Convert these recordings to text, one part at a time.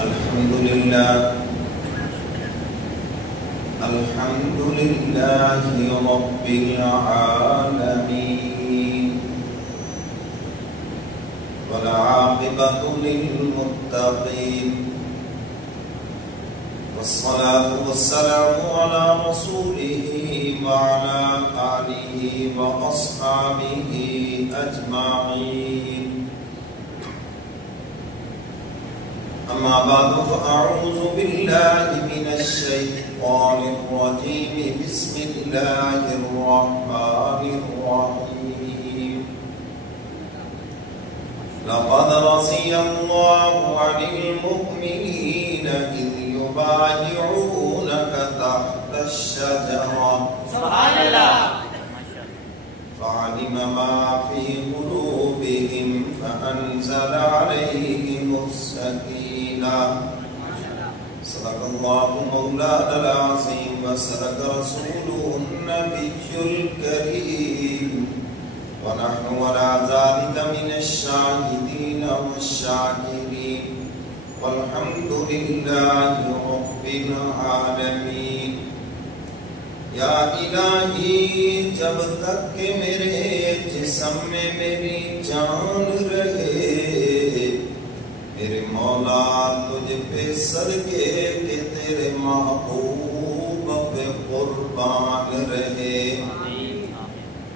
الحمد لله رب العالمين والعاقبة للمتقين والصلاة والسلام على رسوله وعلى آله وأصحابه أجمعين. أما بعد فأعوذ بالله من الشيطان الرجيم. بسم الله الرحمن الرحيم. لقد رضي الله عن المؤمنين إذ يبايعونك تحت الشجرة سبحان الله فعلم ما في قلوبهم فأنزل عليهم السكينة. صدق الله مولانا العظيم وصدق رسوله النبي الكريم ونحن على ذلك من الشاهدين والشاكرين والحمد لله رب العالمین. یا الہی جب تک کہ میرے جسم میں میری جان رہے، میرے مولا تجھ پہ صدقے کہ تیرے محبوب پہ قربان رہے.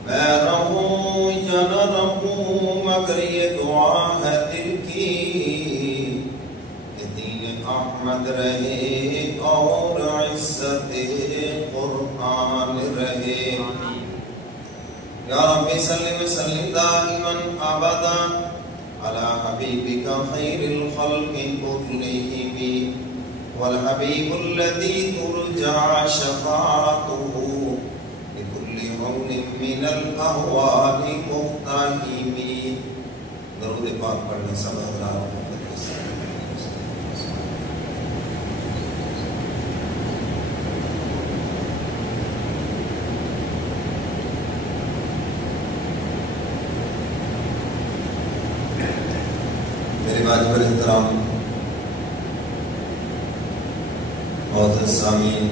میں رہوں یا نہ رہوں مگر یہ دعا ہے دل کی کہ دین احمد رہے اور عزت قرآن رہے. یا رب سلم سلم دائما ابدا على حبیبک خیر الخلق كلهم والحبیب الذی ترجع شفاعته لكل هول من الاهوال مقتحم. درود پاک پڑھنے سب حضرات واجب الاحترام معزز سامعین،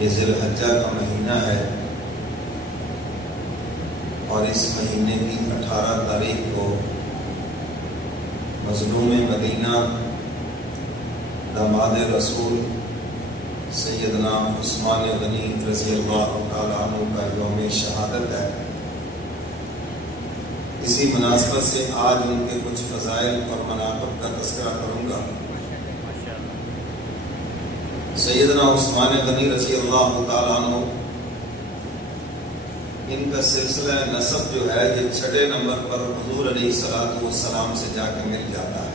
یہ ذی الحجہ کا مہینہ ہے اور اس مہینے کی 18 تاریخ کو مظلوم مدینہ داماد رسول سیدنا عثمان غنی رضی اللہ تعالیٰ عنہ کا یوم شہادت ہے. اسی مناسبت سے آج ان کے کچھ فضائل اور مناقب کا تذکرہ کروں گا. سیدنا عثمان غنی رضی اللہ تعالیٰ عنہ، ان کا سلسلہ نسب جو ہے یہ 6 نمبر پر حضور علیہ السلام سے جا کے مل جاتا ہے،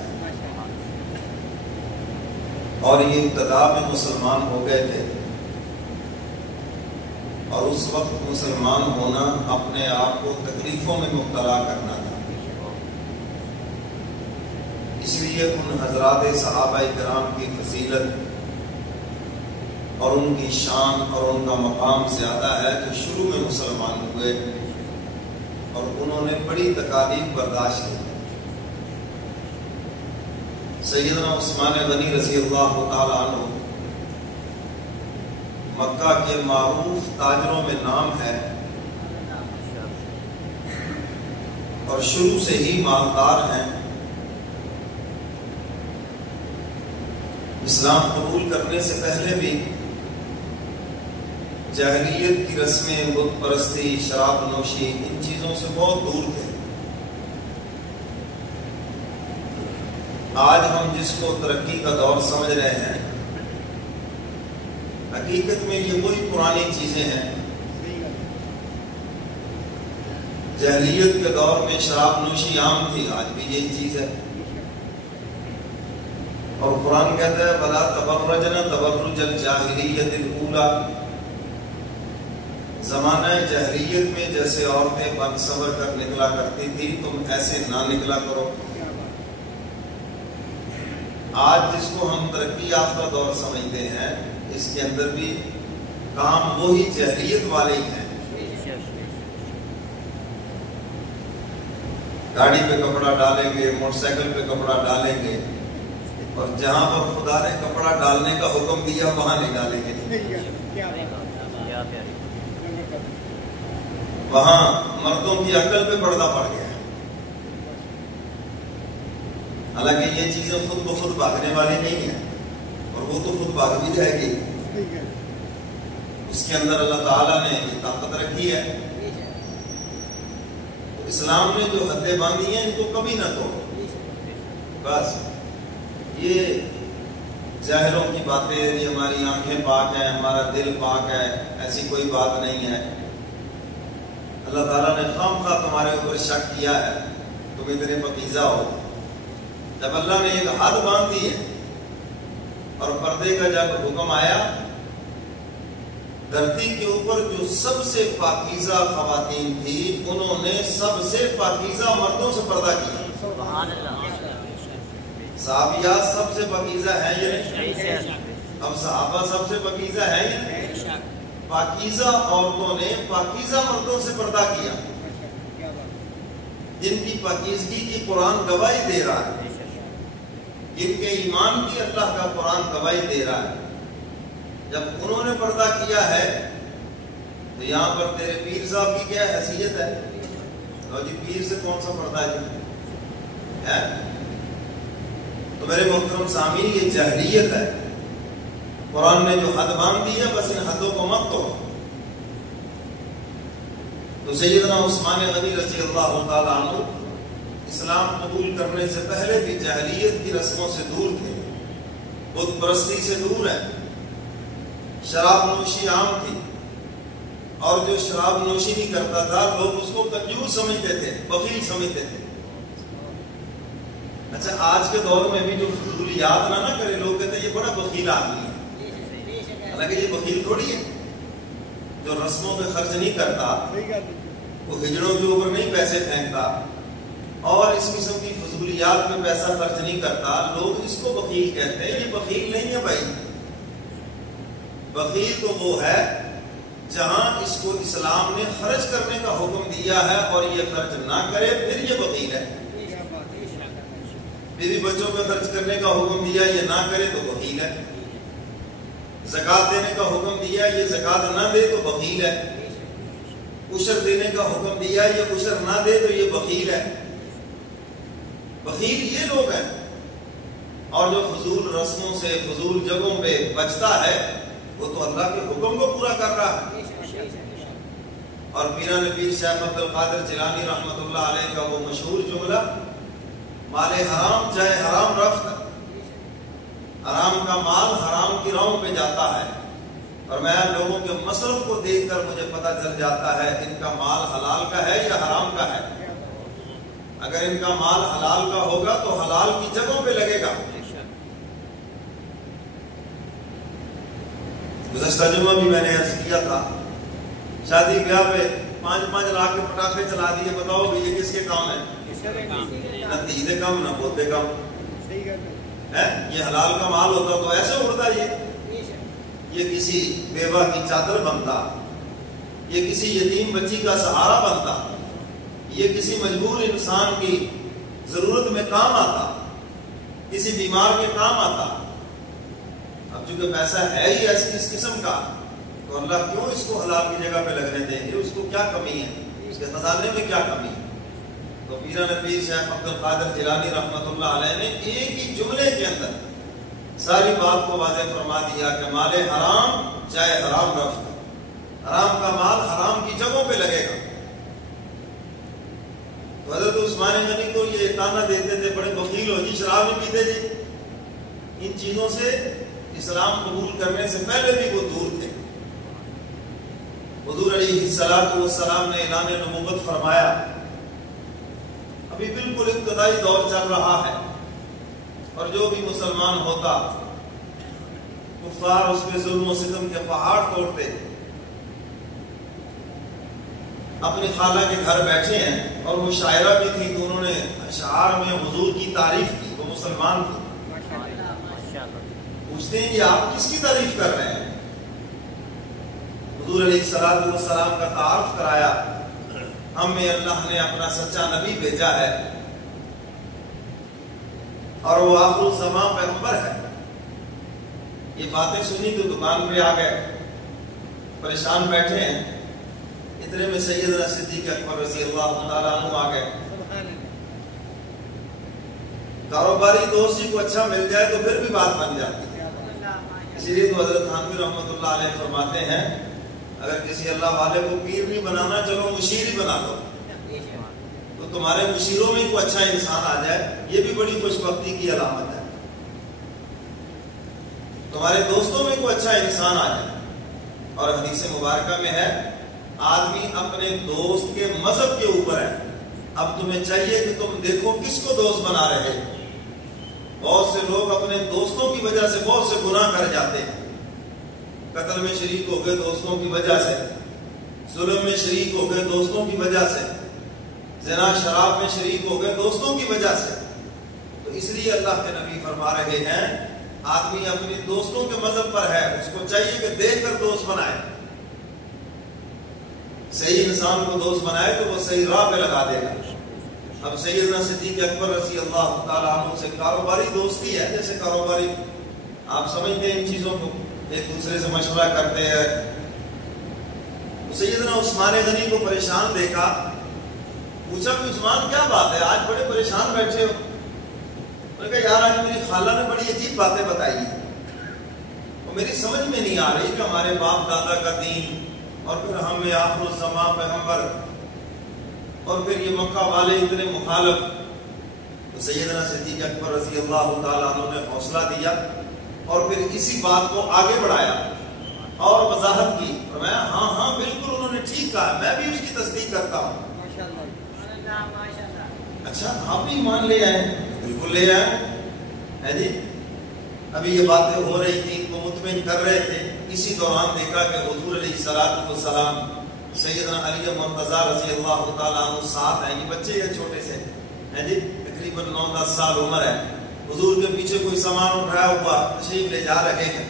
اور یہ ابتدا میں مسلمان ہو گئے تھے، اور اس وقت مسلمان ہونا اپنے آپ کو تکلیفوں میں مبتلا کرنا تھا. اس لیے ان حضرات صحابہ کرام کی فضیلت اور ان کی شان اور ان کا مقام زیادہ ہے جو شروع میں مسلمان ہوئے اور انہوں نے بڑی تکالیف برداشت کی. سیدنا عثمان غنی رضی اللہ تعالیٰ عنہ مکہ کے معروف تاجروں میں نام ہے اور شروع سے ہی مالدار ہیں. اسلام قبول کرنے سے پہلے بھی جاہلیت کی رسمیں، بت پرستی، شراب نوشی، ان چیزوں سے بہت دور تھے. آج ہم جس کو ترقی کا دور سمجھ رہے ہیں، حقیقت میں یہ وہی پرانی چیزیں ہیں. جاہلیت کے دور میں شراب نوشی عام تھی، آج بھی یہی چیز ہے. اور قرآن کہتا ہے وَلَا تَبَرَّجْنَ تَبَرُّجَ الْجَاهِلِيَّةِ الْأُولَى. زمانہ جاہلیت میں جیسے عورتیں بن سنور کر نکلا کرتی تھی، تم ایسے نہ نکلا کرو. آج جس کو ہم ترقی یافتہ دور سمجھتے ہیں، اس کے اندر بھی کام وہی جاہلیت والے ہی ہیں. گاڑی پہ کپڑا ڈالیں گے، موٹر سائیکل پہ کپڑا ڈالیں گے، اور جہاں پر خدا نے کپڑا ڈالنے کا حکم دیا وہاں نہیں ڈالیں گے. وہاں مردوں کی عقل پہ پردہ پڑ گیا. حالانکہ یہ چیزیں خود بخود بھاگنے والی نہیں ہیں، اور وہ تو خود بھاگ بھی جائے گی. اس کے اندر اللہ تعالیٰ نے یہ طاقت رکھی ہے. اسلام نے جو حدیں باندھی ہیں ان کو کبھی نہ توڑو. بس یہ ظاہروں کی باتیں، یہ ہماری آنکھیں پاک ہیں، ہمارا دل پاک ہے، ایسی کوئی بات نہیں ہے. اللہ تعالیٰ نے خام خواہ تمہارے اوپر شک کیا ہے تم اتنے پاکیزہ ہو. جب اللہ نے ایک حد باندھ دی ہے اور پردے کا جب حکم آیا، دھرتی کے اوپر جو سب سے پاکیزہ خواتین تھی انہوں نے سب سے پاکیزہ مردوں سے پردہ کیا. صحابیات سب سے پاکیزہ ہیں یہ نہیں؟ اب صحابہ سب سے پاکیزہ ہیں یہ نہیں؟ پاکیزہ عورتوں نے پاکیزہ مردوں سے پردہ کیا، جن کی پاکیزگی کی قرآن گواہی دے رہا ہے، جن کے ایمان کی اللہ کا قرآن گواہی دے رہا ہے. جب انہوں نے پردہ کیا ہے تو یہاں پر تیرے پیر صاحب کی کیا حیثیت ہے؟ اور جی پیر سے کون سا پردہ ہے؟ تو میرے محترم سامعین، یہ جاہلیت ہے. قرآن نے جو حد باندھ دی ہے بس ان حدوں کو مت توڑو. تو سیدنا عثمان غنی رضی اللہ تعالیٰ عنہ اسلام قبول کرنے سے پہلے بھی جاہلیت کی رسموں سے دور تھے، بت پرستی سے دور ہے. شراب نوشی عام تھی، اور جو شراب نوشی نہیں کرتا تھا لوگ اس کو کنجوس سمجھتے تھے، بخیل سمجھتے تھے. اچھا آج کے دور میں بھی جو فضولیات نہ کرے لوگ کہتے ہیں یہ بڑا بخیل آدمی ہے. حالانکہ یہ بخیل تھوڑی ہے. جو رسموں پہ خرچ نہیں کرتا، وہ ہجڑوں کے اوپر نہیں پیسے پھینکتا، اور اس قسم کی فضولیات میں پیسہ خرچ نہیں کرتا، لوگ اس کو بخیل کہتے ہیں. یہ بخیل نہیں ہے بھائی. بخیل تو وہ ہے جہاں اس کو اسلام نے خرچ کرنے کا حکم دیا ہے اور یہ خرچ نہ کرے، پھر یہ بخیل ہے. بیوی بچوں پہ خرچ کرنے کا حکم دیا، یہ نہ کرے تو بخیل ہے. زکات دینے کا حکم دیا، یہ زکات نہ دے تو بخیل ہے. عشر دینے کا حکم دیا، یہ عشر نہ دے تو یہ بخیل ہے. بخیل یہ لوگ ہیں. اور جو فضول رسموں سے، فضول جگہوں پہ بچتا ہے وہ تو اللہ کے حکم کو پورا کر رہا ہے. اور پیران پیر شیخ عبد القادر جیلانی رحمۃ اللہ علیہ کا وہ مشہور جملہ، مال حرام جائے حرام رفت. حرام کا مال حرام کی راہوں پہ جاتا ہے، اور میں لوگوں کے مصرف کو دیکھ کر مجھے پتہ چل جاتا ہے ان کا مال حلال کا ہے یا حرام کا ہے. اگر ان کا مال حلال کا ہوگا تو حلال کی جگہوں پہ لگے گا. گزشتہ جمعہ بھی میں نے عرض کیا تھا، شادی بیاہ پہ 5-5 لاکھ کے پٹاخے چلا دیے. بتاؤ بھی یہ کس کے کام ہے؟ نہ تیزے کم نہ بوتے کم ہے. یہ حلال کا مال ہوتا تو ایسے اڑتا. یہ کسی بیوہ کی چادر بنتا، یہ کسی یتیم بچی کا سہارا بنتا، یہ کسی مجبور انسان کی ضرورت میں کام آتا، کسی بیمار کے کام آتا. اب چونکہ پیسہ ہے ہی اس قسم کا تو اللہ کیوں اس کو حلال کی جگہ پہ لگنے دیں گے؟ اس کو کیا کمی ہے؟ اس کے خزانے میں کیا کمی ہے؟ تو پیران پیر شیخ عبد القادر جیلانی رحمۃ اللہ علیہ نے ایک ہی جملے کے اندر ساری بات کو واضح فرما دیا کہ مال حرام چاہے حرام رفت. حرام کا مال حرام کی جگہوں پہ لگے گا. تو حضرت عثمان غنی کو یہ تانا دیتے تھے بڑے بخیل ہو جی، شراب نہیں پیتے جی. ان چیزوں سے اسلام قبول کرنے سے پہلے بھی وہ دور تھے. حضور علیہ السلام نے اعلان نبوت فرمایا. ابھی بالکل ابتدائی دور چل رہا ہے، اور جو بھی مسلمان ہوتا کفار اس پہ ظلم و ستم کے پہاڑ توڑتے. اپنی خالہ کے گھر بیٹھے ہیں، اور وہ شاعرہ بھی تھی تو انہوں نے اشعار میں حضور کی تعریف کی. وہ مسلمان تھی. پوچھتے ہیں یہ آپ کس کی تعریف کر رہے ہیں؟ حضور علیہ السلام کا تعارف کرایا. ہم میں اللہ نے اپنا سچا نبی بھیجا ہے. اور وہ آخر الزمان پیغمبر ہے. یہ باتیں سنی تو دکان پہ آ گئے, پریشان بیٹھے ہیں. اتنے میں سیدنا صدیق اکبر رضی اللہ تعالیٰ عنہ آ گئے. کاروباری دوستی کو اچھا مل جائے تو پھر بھی بات بن جاتی ہے. اسی لیے تو حضرت تھانوی رحمۃ اللہ علیہ فرماتے ہیں اگر کسی اللہ والے کو پیر نہیں بنانا, چلو مشیر ہی بنا دو, تو تمہارے مشیروں میں کوئی اچھا انسان آ جائے, یہ بھی بڑی خوش بختی کی علامت ہے. تمہارے دوستوں میں کوئی اچھا انسان آ جائے. اور حدیث مبارکہ میں ہے آدمی اپنے دوست کے مذہب کے اوپر ہے. اب تمہیں چاہیے کہ تم دیکھو کس کو دوست بنا رہے. بہت سے لوگ اپنے دوستوں کی وجہ سے بہت سے گناہ کر جاتے ہیں. قتل میں شریک ہو گئے دوستوں کی وجہ سے, ظلم میں شریک ہو گئے دوستوں کی وجہ سے, زنا شراب میں شریک ہو گئے دوستوں کی وجہ سے. تو اس لیے اللہ کے نبی فرما رہے ہیں آدمی اپنی دوستوں کے مذہب پر ہے, اس کو چاہیے کہ دیکھ کر دوست بنائے. صحیح انسان کو دوست بنائے تو وہ صحیح راہ پہ لگا دے گا. اب سیدنا صدیق اکبر رضی اللہ تعالیٰ عنہ سے کاروباری دوستی ہے. جیسے کاروباری آپ سمجھتے ہیں ان چیزوں کو, ایک دوسرے سے مشورہ کرتے ہیں. سیدنا عثمان غنی کو پریشان دیکھا, پوچھا کہ عثمان کیا بات ہے آج بڑے پریشان بیٹھے ہو؟ انہوں نے کہا یار آج میری خالہ نے بڑی عجیب باتیں بتائی ہیں, وہ میری سمجھ میں نہیں آ رہی کہ ہمارے باپ دادا کا دین اور پھر ہمیں آخر الزمان پیغمبر اور پھر یہ مکہ والے اتنے مخالف. تو سیدنا صدیق اکبر رضی اللہ تعالیٰ عنہ نے حوصلہ دیا اور پھر اسی بات کو آگے بڑھایا اور وضاحت کی. فرمایا ہاں ہاں بالکل انہوں نے ٹھیک کہا, میں بھی اس کی تصدیق کرتا ہوں. اچھا آپ بھی ایمان لے آئے؟ بالکل لے آئے ہیں جی. ابھی یہ باتیں ہو رہی تھی وہ مطمئن کر رہے تھے. اسی دوران دیکھا کہ حضور علیہ الصلوۃ والسلام سیدنا علی مرتضیٰ رضی اللہ تعالیٰ عنہ ساتھ ہیں. یہ بچے ہیں چھوٹے سے ہیں جی, تقریباً 9-10 سال عمر ہے. حضور کے پیچھے کوئی سامان اٹھایا ہوا تشریف لے جا رہے ہیں.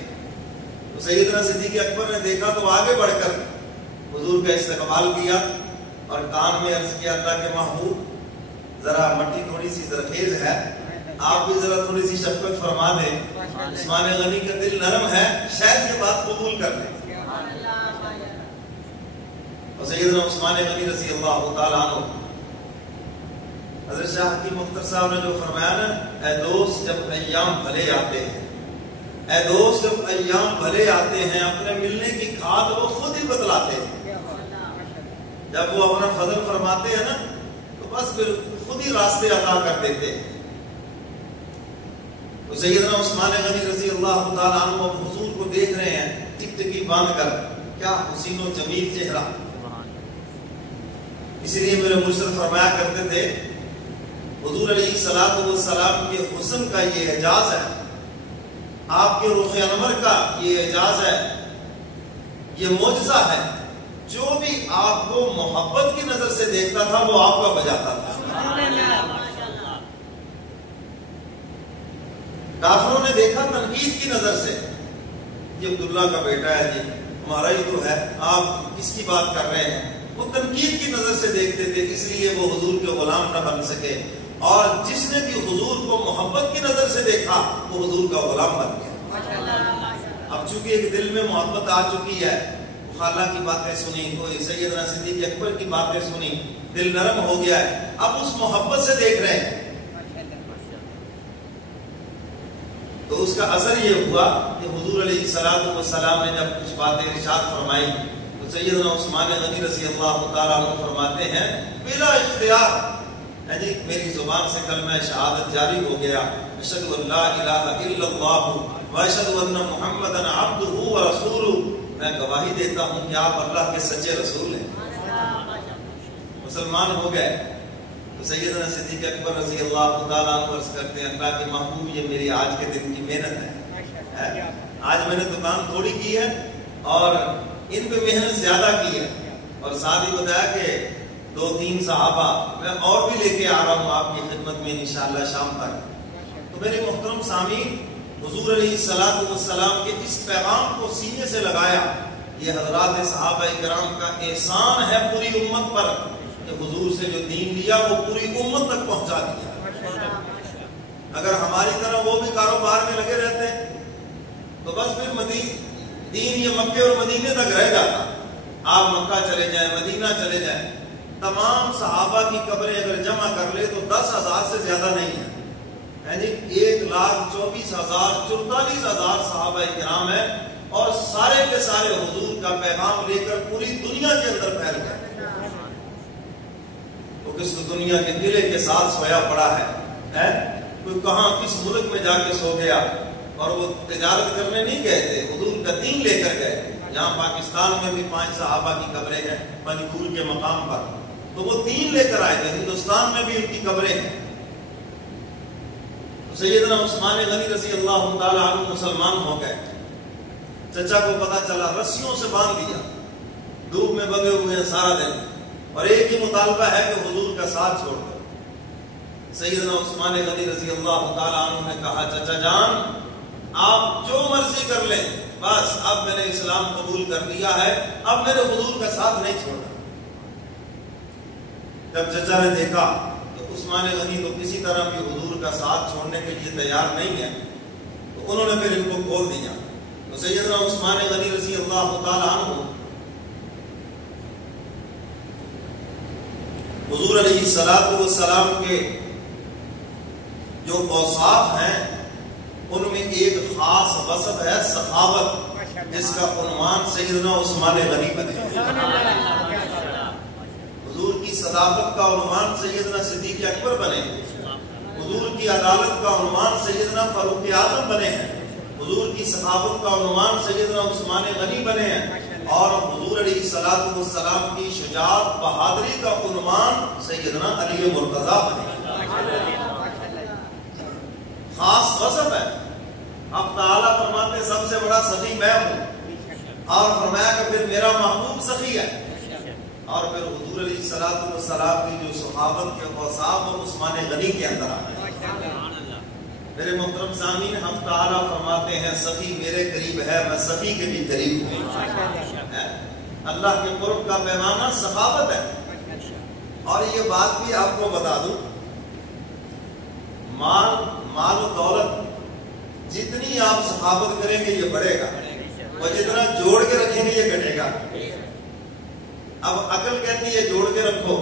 تو سیدنا صدیق اکبر نے دیکھا تو آگے بڑھ کر حضور کا استقبال کیا اور کان میں عرض کیا اللہ کے محبوب ذرا مٹی تھوڑی سی زرخیز ہے, آپ بھی ذرا تھوڑی سی شفقت فرما دیں. عثمان غنی کا دل نرم ہے, شاید یہ بات قبول کر لیں. اور سیدنا عثمان غنی رضی اللہ تعالیٰ عنہ, حضرت شاہ حکیم مختار صاحب نے جو فرمایا نا, اے دوست جب ایام بھلے آتے ہیں, اے دوست جب ایام بھلے آتے ہیں اپنے ملنے کی کھاد وہ خود ہی بتلاتے ہیں. جب وہ اپنا فضل فرماتے ہیں نا تو بس پھر خود ہی راستے عطا کر دیتے ہیں. تو سیدنا عثمان غنی رضی اللہ تعالیٰ عنہ حضور کو دیکھ رہے ہیں ٹکٹکی باندھ کر, کیا حسین و جمیل چہرہ. اسی لیے میرے مرشد فرمایا کرتے تھے حضور علیہ الصلوۃ والسلام کے حسن کا یہ اعجاز ہے, آپ کے رخ انور کا یہ اعجاز ہے, یہ معجزہ ہے. جو بھی آپ کو محبت کی نظر سے دیکھتا تھا وہ آپ کا بجاتا تھا. کافروں نے دیکھا تنقید کی نظر سے, یہ عبداللہ کا بیٹا ہے جی, ہمارا ہی تو ہے, آپ کس کی بات کر رہے ہیں. وہ تنقید کی نظر سے دیکھتے تھے, اس لیے وہ حضور کے غلام نہ بن سکے. اور جس نے بھی حضور کو محبت کی نظر سے دیکھا وہ حضور کا غلام بن گیا. اب چونکہ ایک دل میں محبت آ چکی ہے, خالہ کی باتیں سنی, کوئی سیدنا صدیق اکبر کی باتیں سنی, دل نرم ہو گیا ہے, اب اس محبت سے دیکھ رہے ہیں. تو اس کا اثر یہ ہوا کہ حضور علیہ الصلوۃ والسلام نے جب کچھ باتیں ارشاد فرمائی تو سیدنا عثمان غنی رضی اللہ تعالیٰ عنہ فرماتے ہیں بلا اختیار جی میری زبان سے کلمہ شہادت جاری ہو گیا, اشہد ان لا الہ الا اللہ و اشہد ان محمدا عبدہ و رسولہ, میں گواہی دیتا ہوں کہ آپ اللہ کے سچے رسول ہیں. مسلمان ہو گئے. تو سیدنا صدیق اکبر رضی اللہ تعالیٰ عنہ عرض کرتے ہیں اللہ کے محبوب یہ میری آج کے دن کی محنت ہے. آج میں نے دکان تھوڑی کی ہے اور ان پہ محنت زیادہ کی ہے, اور ساتھ ہی بتایا کہ 2-3 صحابہ میں اور بھی لے کے آ رہا ہوں آپ کی خدمت میں انشاءاللہ شام تک. تو میرے محترم سامعین, حضور علیہ الصلوۃ والسلام کے اس پیغام کو سینے سے لگایا. یہ حضرات صحابہ کرام کا احسان ہے پوری امت پر کہ حضور سے جو دین لیا وہ پوری امت تک پہنچا دیا. اگر ہماری وہ بھی کاروبار میں لگے رہتے ہیں، تو بس پھر دین یہ مکے اور مدینے تک رہ جاتا. آپ مکہ چلے جائیں، مدینہ چلے جائیں، تمام صحابہ کی قبریں اگر جمع کر لے تو 10,000 سے زیادہ نہیں ہے. یعنی 1,24,000 44,000 صحابہ کرام ہیں، اور سارے کے سارے حضور کا پیغام لے کر پوری دنیا کے اندر پھیل گئے. تو کس دنیا کے قلعے کے ساتھ سویا پڑا ہے، کوئی کہاں کس ملک میں جا کے سو گیا، اور وہ تجارت کرنے نہیں گئے تھے، حضور کا دین لے کر گئے تھے. یہاں پاکستان میں بھی 5 صحابہ کی قبریں ہیں پنجگور کے مقام پر، تو وہ دین لے کر آئے تھے. ہندوستان میں بھی ان کی قبریں ہیں. تو سیدنا عثمان غنی رضی اللہ تعالیٰ عنہ مسلمان ہو گئے. چچا کو پتا چلا، رسیوں سے باندھ دیا، دھوپ میں بگے ہوئے ہیں سارا دن، اور ایک ہی مطالبہ ہے کہ حضور کا ساتھ چھوڑ دو. سیدنا عثمان غنی رضی اللہ تعالیٰ عنہ نے کہا، چچا جان آپ جو مرضی کر لیں، بس اب میں نے اسلام قبول کر لیا ہے، اب میرے حضور کا ساتھ نہیں چھوڑنا. جب چچا نے دیکھا تو عثمان غنی تو کسی طرح بھی حضور کا ساتھ چھوڑنے کے لیے تیار نہیں ہے، تو انہوں نے پھر ان کو کھول دیا. تو سیدنا عثمان غنی رضی اللہ تعالیٰ عنہ حضور علیہ الصلوۃ والسلام کے جو اوصاف ہیں ان میں ایک خاص وصف ہے سخاوت، جس کا عنوان سیدنا عثمان غنی بنے. حضور کی صداقت کا عنوان سیدنا صدیق اکبر بنے، حضور کی عدالت کا عنوان سیدنا فاروق اعظم بنے ہیں، حضور کی سخاوت کا عنوان سیدنا عثمان غنی بنے ہیں، اور حضور علیہ الصلوۃ والسلام کی شجاعت بہادری کا عنوان سیدنا علی مرتضیٰ بنے. خاص وصف ہے. اب تعالیٰ فرماتے ہیں سب سے بڑا سخی میں ہوں، اور فرمایا کہ پھر میرا محبوب سخی ہے. اور پھر حضور علیہ الصلوۃ والسلام کی جو صحابت کے اوصاف وہ عثمان غنی کے اندر آ گئے. میرے محترم سامعین، ہم تعالیٰ فرماتے ہیں سخی میرے قریب ہے، میں سخی کے بھی قریب ہوں. اللہ کے قرب کا پیمانہ سخاوت ہے. اور یہ بات بھی آپ کو بتا دوں، مال و دولت جتنی آپ سخاوت کریں گے یہ بڑھے گا، اور جتنا جوڑ کے رکھیں گے یہ گھٹے گا. اب عقل کہتی ہے جوڑ کے رکھو،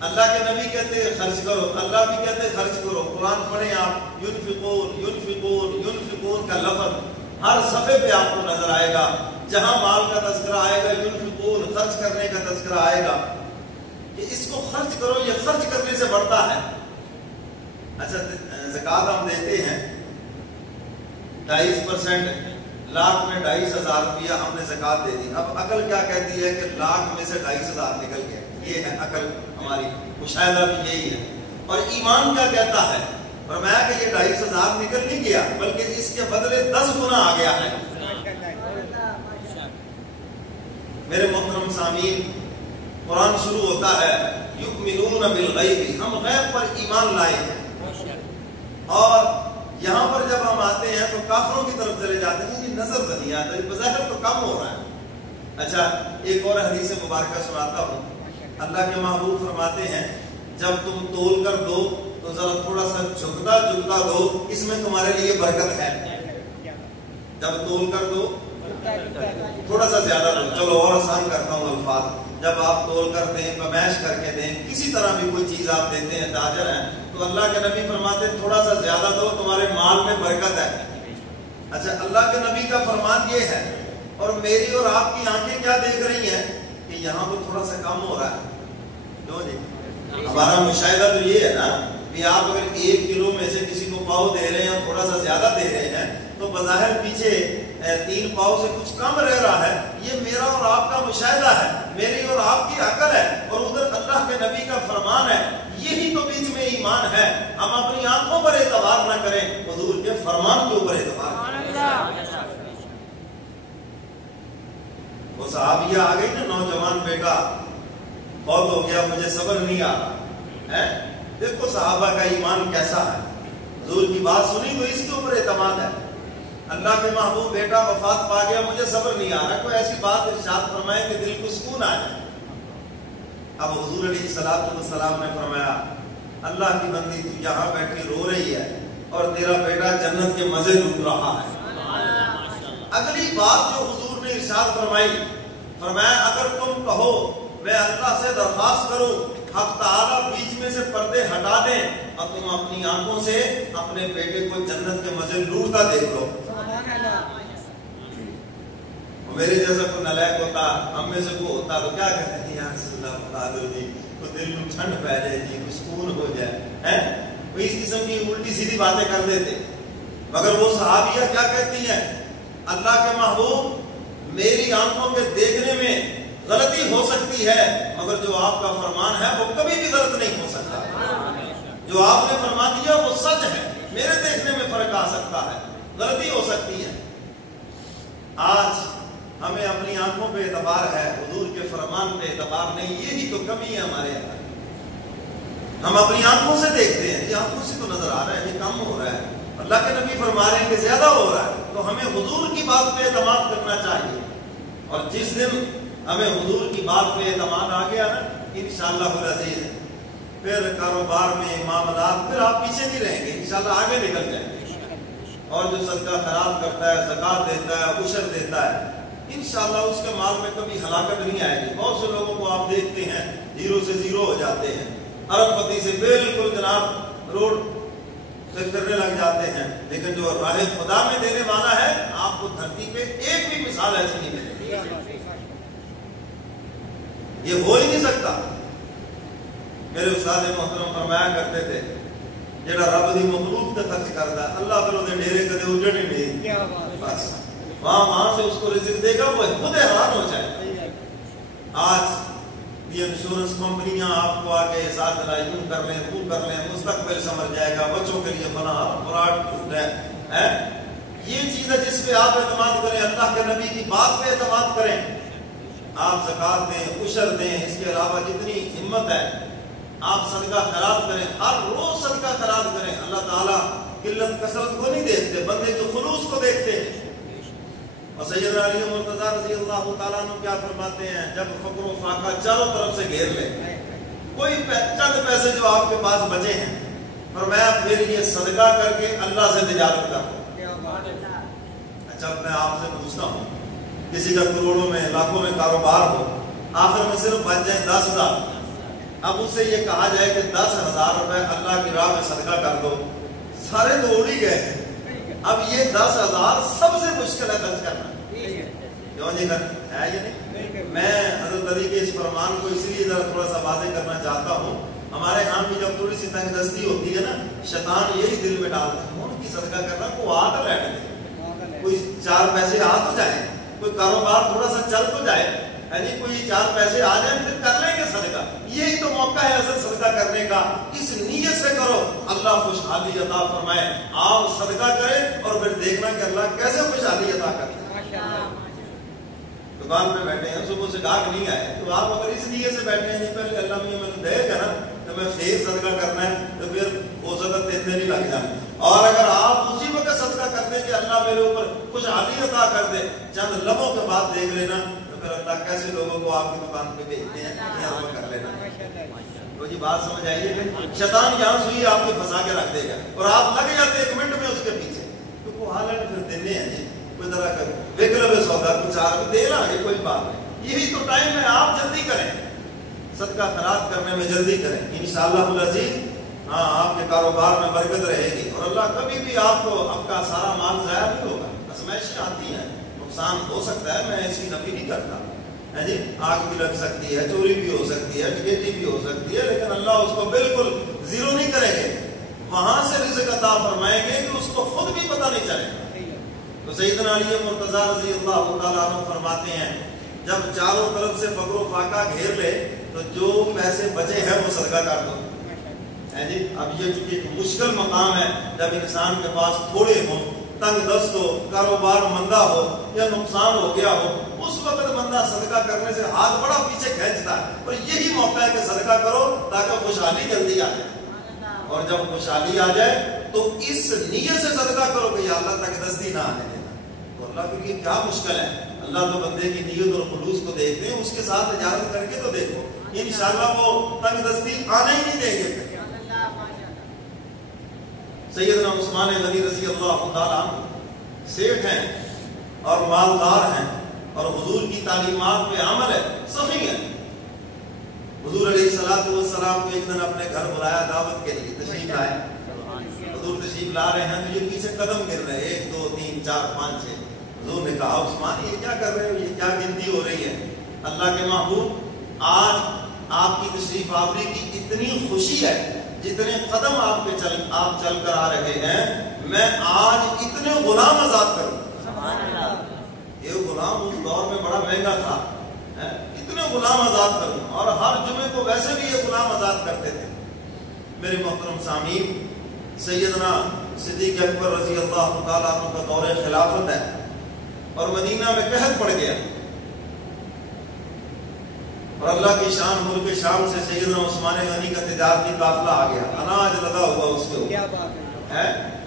اللہ کے نبی کہتے ہیں خرچ کرو، اللہ بھی کہتے ہیں خرچ کرو. قرآن پڑھیں آپ، ينفقون ينفقون ينفقون کا لفظ ہر صفحے پہ آپ کو نظر آئے گا. جہاں مال کا تذکرہ آئے گا ينفقون خرچ کرنے کا تذکرہ آئے گا کہ اس کو خرچ کرو، یہ خرچ کرنے سے بڑھتا ہے. اچھا زکوٰۃ ہم دیتے ہیں 2.5%، لاکھ میں 2,500 روپیہ ہم نے زکوٰۃ دے دی. اب عقل کیا کہتی ہے کہ لاکھ میں سے 2,500 نکل گئے. یہ ہے عقل ہماری، مشاہدہ بھی یہی ہے. اور ایمان کیا کہتا ہے؟ فرمایا کہ یہ 2,500 نکل نہیں گیا، بلکہ اس کے بدلے 10 گنا آ گیا ہے. میرے محترم سامعین، قرآن شروع ہوتا ہے یؤمنون بالغیب، ہم غیب پر ایمان لائے ہیں. اور یہاں پر جب ہم آتے ہیں تو کافروں کی طرف چلے جاتے ہیں کہ نظر نہیں آتا، بظاہر تو کم ہو رہا ہے. اچھا ایک اور حدیث مبارکہ سناتا ہوں. اللہ کے محبوب فرماتے ہیں جب تم تول کر دو تو ذرا تھوڑا سا جھکتا دو، اس میں تمہارے لیے برکت ہے. جب تول کر دو تھوڑا سا زیادہ دو. چلو اور آسان کرتا ہوں الفاظ. جب آپ تول کر دیں، پیمائش کر کے دیں، کسی طرح بھی کوئی چیز آپ دیتے ہیں، تاجر ہیں، تو اللہ کے نبی فرماتے ہیں تھوڑا سا زیادہ دو، تمہارے مال میں برکت ہے. اچھا اللہ کے نبی کا فرمان یہ ہے، اور میری اور آپ کی آنکھیں کیا دیکھ رہی ہیں کہ یہاں تو تھوڑا سا کم ہو رہا ہے. کیوں جی؟ ہمارا مشاہدہ تو یہ ہے نا کہ آپ اگر 1 کلو میں سے کسی کو پاؤ دے رہے ہیں اور تھوڑا سا زیادہ دے رہے ہیں تو بظاہر پیچھے 3 پاؤ سے کچھ کم رہ رہا ہے. یہ میرا اور آپ کا مشاہدہ ہے، میری اور آپ کی عقل ہے، اور ادھر اللہ کے نبی کا فرمان ہے. یہی تو بیچ میں ایمان ہے. ہم اپنی آنکھوں پر اعتبار نہ کریں، حضور کے فرمان کے اوپر اعتبار کریں. وہ صحابیہ آ گئی نا، نوجوان بیٹا فوت ہو گیا، مجھے صبر نہیں آ رہا ہے. دیکھو صحابہ کا ایمان کیسا ہے. حضور کی بات سنی تو اس کے اوپر اعتماد ہے. اللہ کے محبوب بیٹا وفات پا گیا، مجھے صبر نہیں آ رہا. کوئی ایسی بات ارشاد فرمائے کہ دل کو سکون آئے. اب حضور علیہ الصلوۃ والسلام نے فرمایا اللہ کی بندی تو یہاں بیٹھی رو رہی ہے، اور تیرا بیٹا جنت کے مزے لوٹ رہا ہے۔ اگلی بات جو حضور نے ارشاد فرمائی، فرمایا اگر تم کہو میں اللہ سے درخواست کروں حق تعالیٰ بیچ میں سے پردے ہٹا دیں اور تم اپنی آنکھوں سے اپنے بیٹے کو جنت کے مزے لوٹتا دیکھ لو۔ میرے جیسا کوئی نلائق ہوتا، ہم میں سے کوئی ہوتا تو کیا کہتے ہیں یا رسول اللہ بتا دو جی، کوئی دل میں ٹھنڈ پہ جائے جی، کوئی سکون ہو جائے، کوئی اس قسم کی الٹی سیدھی باتیں کر دیتے۔ مگر وہ صحابیہ کیا کہتی ہیں، اللہ کے محبوب میری آنکھوں کے دیکھنے میں غلطی ہو سکتی ہے مگر جو آپ کا فرمان ہے وہ کبھی بھی غلط نہیں ہو سکتا، جو آپ نے فرما دیا وہ سچ ہے، میرے دیکھنے میں فرق آ سکتا ہے، غلطی ہو سکتی ہے۔ آج ہمیں اپنی آنکھوں پہ اعتبار ہے، حضور کے فرمان پہ اعتبار نہیں، یہی تو کمی ہے ہمارے اندر۔ ہم اپنی آنکھوں سے دیکھتے ہیں، یہ آنکھوں سے تو نظر آ رہا ہے یہ کم ہو رہا ہے، اللہ کے نبی فرما رہے ہیں کہ زیادہ ہو رہا ہے، تو ہمیں حضور کی بات پہ اعتماد کرنا چاہیے۔ اور جس دن ہمیں حضور کی بات پہ اعتماد آ گیا نا انشاءاللہ العزیز، پھر کاروبار میں معاملات پھر آپ پیچھے نہیں رہیں گے، انشاءاللہ آگے نکل جائیں گے۔ اور جو صدقہ خیرات کرتا ہے، زکات دیتا ہے، عشر دیتا ہے، انشاءاللہ اس کے مال میں کبھی ہلاکت نہیں آئے گی۔ بہت سے لوگوں کو آپ دیکھتے ہیں زیرو سے زیرو ہو جاتے ہیں، ارب پتی سے بالکل جناب روڈ پہ کرنے لگ جاتے ہیں، لیکن جو راہ خدا میں دینے والا ہے آپ کو دھرتی پہ ایک بھی مثال ایسی نہیں ملے گی، یہ ہو ہی نہیں سکتا۔ میرے استاد محترم فرمایا کرتے تھے جڑا رب دی مخلوق تے خرچ کرتا ہے اللہ پھر وہ ڈیرے کدے اجڑ نہیں دے، بس وہاں سے اس کو رزق دے گا، وہ خود حیران ہو جائے۔ آج یہ انشورنس کمپنیاں آپ کو آگے ساتھ یوں کر لیں وہ کر لیں، مستقبل سمجھ جائے گا، بچوں کے لیے فلاں فراڈ ٹوٹ ہے، یہ چیز ہے جس پہ آپ اعتماد کریں، اللہ کے نبی کی بات پہ اعتماد کریں، آپ زکات دیں، عشر دیں، اس کے علاوہ جتنی ہمت ہے آپ صدقہ خیرات کریں، ہر روز صدقہ خیرات کریں۔ اللہ تعالیٰ قلت کثرت کو نہیں دیکھتے، بندے کے خلوص کو دیکھتے ہیں۔ اور سیدنا علی مرتضیٰ رضی اللہ تعالیٰ عنہ کیا فرماتے ہیں، جب فقر و فاقہ چاروں طرف سے گھیر لے، کوئی چند پیسے جو آپ کے پاس بچے ہیں، فرمایا پھر یہ صدقہ کر کے اللہ سے تجارت کرو۔ اچھا میں آپ سے پوچھتا ہوں، کسی کا کروڑوں میں لاکھوں میں کاروبار ہو، آخر میں صرف بچ جائیں 10,000، اب اس سے یہ کہا جائے کہ 10,000 روپے اللہ کی راہ میں صدقہ کر دو، سارے تو اڑ ہی گئے ہیں۔ اب یہ 10,000 سب سے مشکل ہے خرچ کرنا، کیوں نہیں کرنا ہے؟ یہ نہیں، میں حضرت علی کے اس فرمان کو اس لیے ذرا تھوڑا سا واضح کرنا چاہتا ہوں۔ ہمارے ہاں بھی جب تھوڑی سی تنگ دستی ہوتی ہے نا، شیطان یہی دل میں ڈالتا ہے ان کی صدقہ کرنا کو آ تو بیٹھ گئے، کوئی 4 پیسے آ تو جائے، کوئی کاروبار تھوڑا سا چل تو جائے، یعنی کوئی 4 پیسے آ جائیں پھر کر لیں گے صدقہ۔ یہی تو موقع ہے اصل صدقہ کرنے کا، اس نیت سے کرو اللہ خوشحالی عطا فرمائے۔ آپ صدقہ کریں اور پھر دیکھنا کہ اللہ کیسے خوشحالی عطا کرتے ہیں۔ دکان پہ بیٹھے ہیں، صبح سے گاہک نہیں آئے، تو آپ اگر اس نیت سے بیٹھے ہیں پہلے اللہ مجھے دے گا نا تو میں پھر صدقہ کرنا ہے، تو پھر ہو سکتا 3 دن ہی لگ جائیں۔ اور اگر آپ اسی وقت صدقہ کرتے ہیں کہ اللہ میرے اوپر خوشحالی عطا کر دے، چند لمحوں کے بعد دیکھ لینا تو پھر اللہ کیسے لوگوں کو آپ کی دکان پہ بھیجتے ہیں، کر لینا۔ تو جی بات سمجھ آئیے کہ شیطان یہاں سوئی آپ کو پھنسا کے رکھ دے گا اور آپ لگ جاتے 1 منٹ میں اس کے پیچھے، تو وہ حالت پھر دینے ہیں جی کوئی طرح کا وکلب سودا کو 4 دے لا، یہ کوئی بات نہیں، یہی تو ٹائم ہے، آپ جلدی کریں، صدقہ خیرات کرنے میں جلدی کریں، انشاءاللہ العزیز ہاں آپ کے کاروبار میں برکت رہے گی اور اللہ کبھی بھی آپ کو آپ کا سارا مال ضائع نہیں ہوگا۔ آزمائشیں آتی ہیں، نقصان ہو سکتا ہے، میں ایسی نفی نہیں کرتا ہے جی، آگ بھی لگ سکتی ہے، چوری بھی ہو سکتی ہے، ڈکیتی بھی ہو سکتی ہے، لیکن اللہ اس کو بالکل زیرو نہیں کریں گے، وہاں سے رزق عطا فرمائیں گے کہ اس کو خود بھی پتہ نہیں چلے گا۔ تو سیدنا علی مرتضیٰ رضی اللہ تعالیٰ عنہ فرماتے ہیں جب چاروں طرف سے فقر و فاقہ گھیر لے تو جو پیسے بچے ہیں وہ صدقہ کر دو ہے جی۔ اب یہ چونکہ ایک مشکل مقام ہے، جب انسان کے پاس تھوڑے ہوں، تنگ دست ہو، کاروبار مندہ ہو یا نقصان ہو گیا ہو، اس وقت بندہ صدقہ کرنے سے ہاتھ بڑا پیچھے کھینچتا ہے، اور یہی موقع ہے کہ صدقہ کرو تاکہ خوشحالی جلدی آ جائے، اور جب خوشحالی آ جائے تو اس نیت سے صدقہ کرو کہ یا اللہ تنگ دستی نہ آنے دینا۔ تو اللہ کے لیے کیا مشکل ہے، اللہ تو بندے کی نیت اور خلوص کو دیکھتے ہیں، اس کے ساتھ تجارت کر کے تو دیکھو، انشاءاللہ وہ تنگ دستی آنے ہی نہیں دیں گے۔ سیدنا عثمان غنی رضی اللہ تعالیٰ عنہ سیٹھ ہیں اور مالدار ہیں اور حضور کی تعلیمات پہ عمل ہے، سخی ہے. حضور علیہ السلام کو ایک دن اپنے گھر بلایا دعوت کے لیے، تشریف لائے. حضور تشریف لا رہے ہیں تو یہ پیچھے قدم گر رہے ہیں، 1 2 3 4 5 6. حضور نے کہا عثمان یہ کیا کر رہے ہو، یہ کیا گنتی ہو رہی ہے؟ اللہ کے محبوب آج آپ کی تشریف آوری کی اتنی خوشی ہے، جتنے قدم آپ چل کر آ رہے ہیں، میں آج اتنے غلام آزاد کروں. یہ غلام اس دور میں بڑا مہنگا تھا، اتنے غلام آزاد کروں. اور ہر جمعے کو ویسے بھی یہ غلام آزاد کرتے تھے. میرے محترم سامعین، سیدنا صدیق اکبر رضی اللہ تعالیٰ عنہ کا دور خلافت ہے اور مدینہ میں قحط پڑ گیا، اور اللہ کی شان ملک شام سے سیدنا عثمان غنی کا تجارتی قافلہ آ گیا، اناج لدا ہوا اس کے اوپر ہے.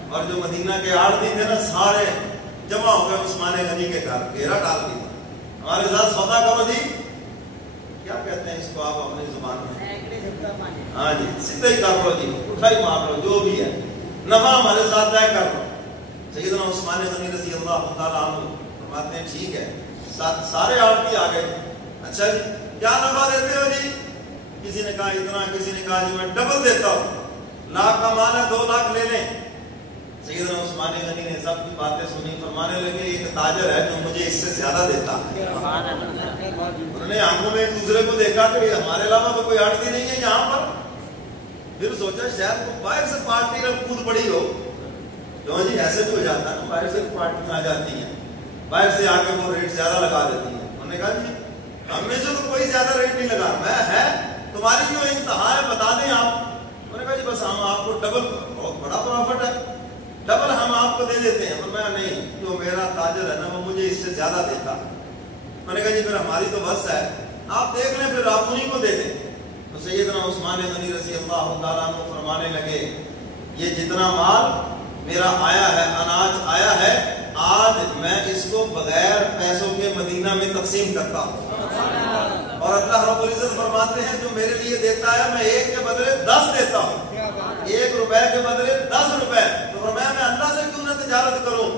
اور جو مدینہ کے آڑتی تھے نا، سارے جمع ہو گئے عثمان غنی کے گھر، گھیرا ڈال دیا. ہمارے ساتھ سودا کرو جی، کیا کہتے ہیں اس کو آپ اپنی زبان میں؟ ہاں جی، سیدھا ہی کر لو جی، اٹھائی مار لو، جو بھی ہے نفع ہمارے ساتھ طے کر لو. سیدنا عثمان غنی رضی اللہ تعالیٰ عنہ فرماتے ہیں ٹھیک ہے. سارے آڑتی آ گئے. اچھا جی کیا نفع دیتے ہو جی؟ کسی نے کہا اتنا، کسی نے کہا جی میں ڈبل دیتا ہوں، 1 لاکھ کا مال ہے 2 لاکھ لے لیں. سیدنا عثمان غنی نے سب کی باتیں سنی، فرمانے لگے ایک تاجر ہے جو مجھے اس سے زیادہ دیتا ہے. انہوں نے آنکھوں میں ایک دوسرے کو دیکھا کہ ہمارے علاوہ تو کوئی آڑتی نہیں ہے یہاں پر. پھر سوچا شاید وہ باہر سے پارٹی میں کود پڑی ہو. جو جی ایسے بھی ہو جاتا ہے نا، باہر سے پارٹی میں آ جاتی ہیں، باہر سے آ کے وہ ریٹ زیادہ لگا دیتی ہیں. انہوں نے کہا جی ہم میں سے تو کوئی زیادہ ریٹ نہیں لگا، میں ہے تمہاری جو انتہا ہے بتا دیں آپ. انہوں نے کہا جی بس ہم آپ کو ڈبل، بہت بڑا پروفٹ ہے، ڈبل ہم آپ کو دے دیتے ہیں. میں نہیں، جو میرا تاجر ہے نا وہ مجھے اس سے زیادہ دیتا. میں نے کہا جی پھر ہماری تو بس ہے، آپ دیکھ لیں پھر آپ انہیں کو دے دیں. تو سیدنا عثمان غنی رضی اللہ تعالیٰ عنہ فرمانے لگے یہ جتنا مال میرا آیا ہے، اناج آیا ہے، آج میں اس کو بغیر پیسوں کے مدینہ میں تقسیم کرتا ہوں. اور اللہ رب العزت فرماتے ہیں جو میرے لیے دیتا ہے میں 1 کے بدلے 10 دیتا ہوں، 1 روپے کے بدلے 10 روپے. تو فرمایا میں اللہ سے کیوں نہ تجارت کروں،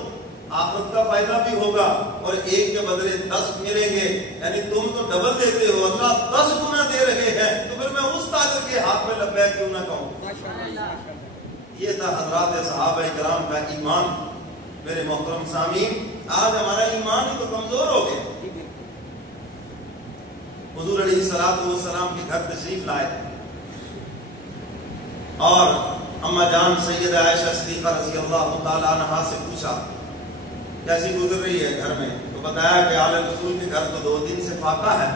آخرت کا فائدہ بھی ہوگا اور 1 کے بدلے 10 ملیں گے. یعنی تم تو ڈبل دیتے ہو، اللہ 10 گنا دے رہے ہیں، تو پھر میں اس تاجر کے ہاتھ میں لبیک کیوں نہ کہوں. یہ تھا حضرات صحابہ کرام کا ایمان. میرے محترم سامعین، آج ہمارا ایمان ہی تو کمزور ہو گیا. حضور علیہ السلام کے گھر تشریف لائے اور اما جان سیدہ عائشہ صدیقہ رضی اللہ تعالیٰ عنہا سے پوچھا کیسی گزر رہی ہے گھر میں. تو بتایا کہ آل رسول کے گھر تو 2 دن سے فاقہ ہے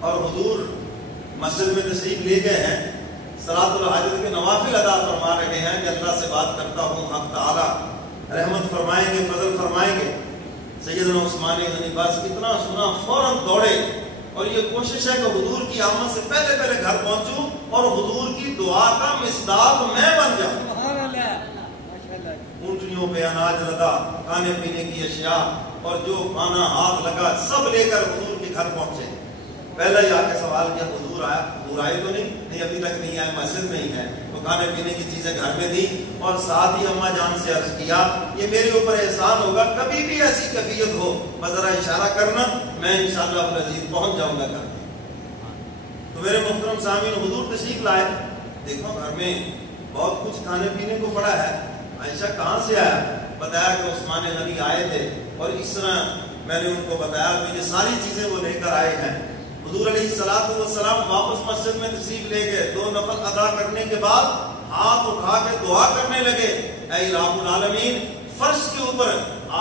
اور حضور مسجد میں تشریف لے گئے ہیں، صلاۃ الحاجت کے نوافل ادا فرما رہے ہیں کہ اللہ سے بات کرتا ہوں، حق تعالیٰ رحمت فرمائیں گے، فضل فرمائیں گے. سیدنا عثمان غنی بس اتنا سنا فوراً دوڑے اور یہ کوشش ہے کہ حضور کی آمد سے پہلے گھر پہنچوں اور حضور کی دعا کا مصداق میں بن جاؤں. اونٹنیوں پہ اناج لدا، کھانے پینے کی اشیاء اور جو کھانا ہاتھ لگا سب لے کر حضور کے گھر پہنچے. پہلا ہی آ کے سوال کیا حضور آیا؟ حضور آئے تو نہیں ابھی تک نہیں آئے، مسجد میں ہی ہے. تو کھانے پینے کی چیزیں گھر میں دی اور ساتھ ہی اماں جان سے عرض کیا یہ میرے اوپر احسان ہوگا، کبھی بھی ایسی کیفیت ہو بذرا اشارہ کرنا، میں انشاءاللہ العزیز پہنچ جاؤں گا گھر میں. تو میرے محترم سامعین، حضور تشریف لائے، دیکھو گھر میں بہت کچھ کھانے پینے کو پڑا ہے. عائشہ کہاں سے آیا؟ بتایا کہ عثمان غنی آئے تھے اور اس طرح میں نے ان کو بتایا کہ یہ ساری چیزیں وہ لے کر آئے ہیں. حضور علیہ السلام واپس مسجد میں تشریف لے گئے. 2 نفل ادا کرنے کے بعد ہاتھ اٹھا کے دعا کرنے لگے، اے الہ العالمین، فرش کے اوپر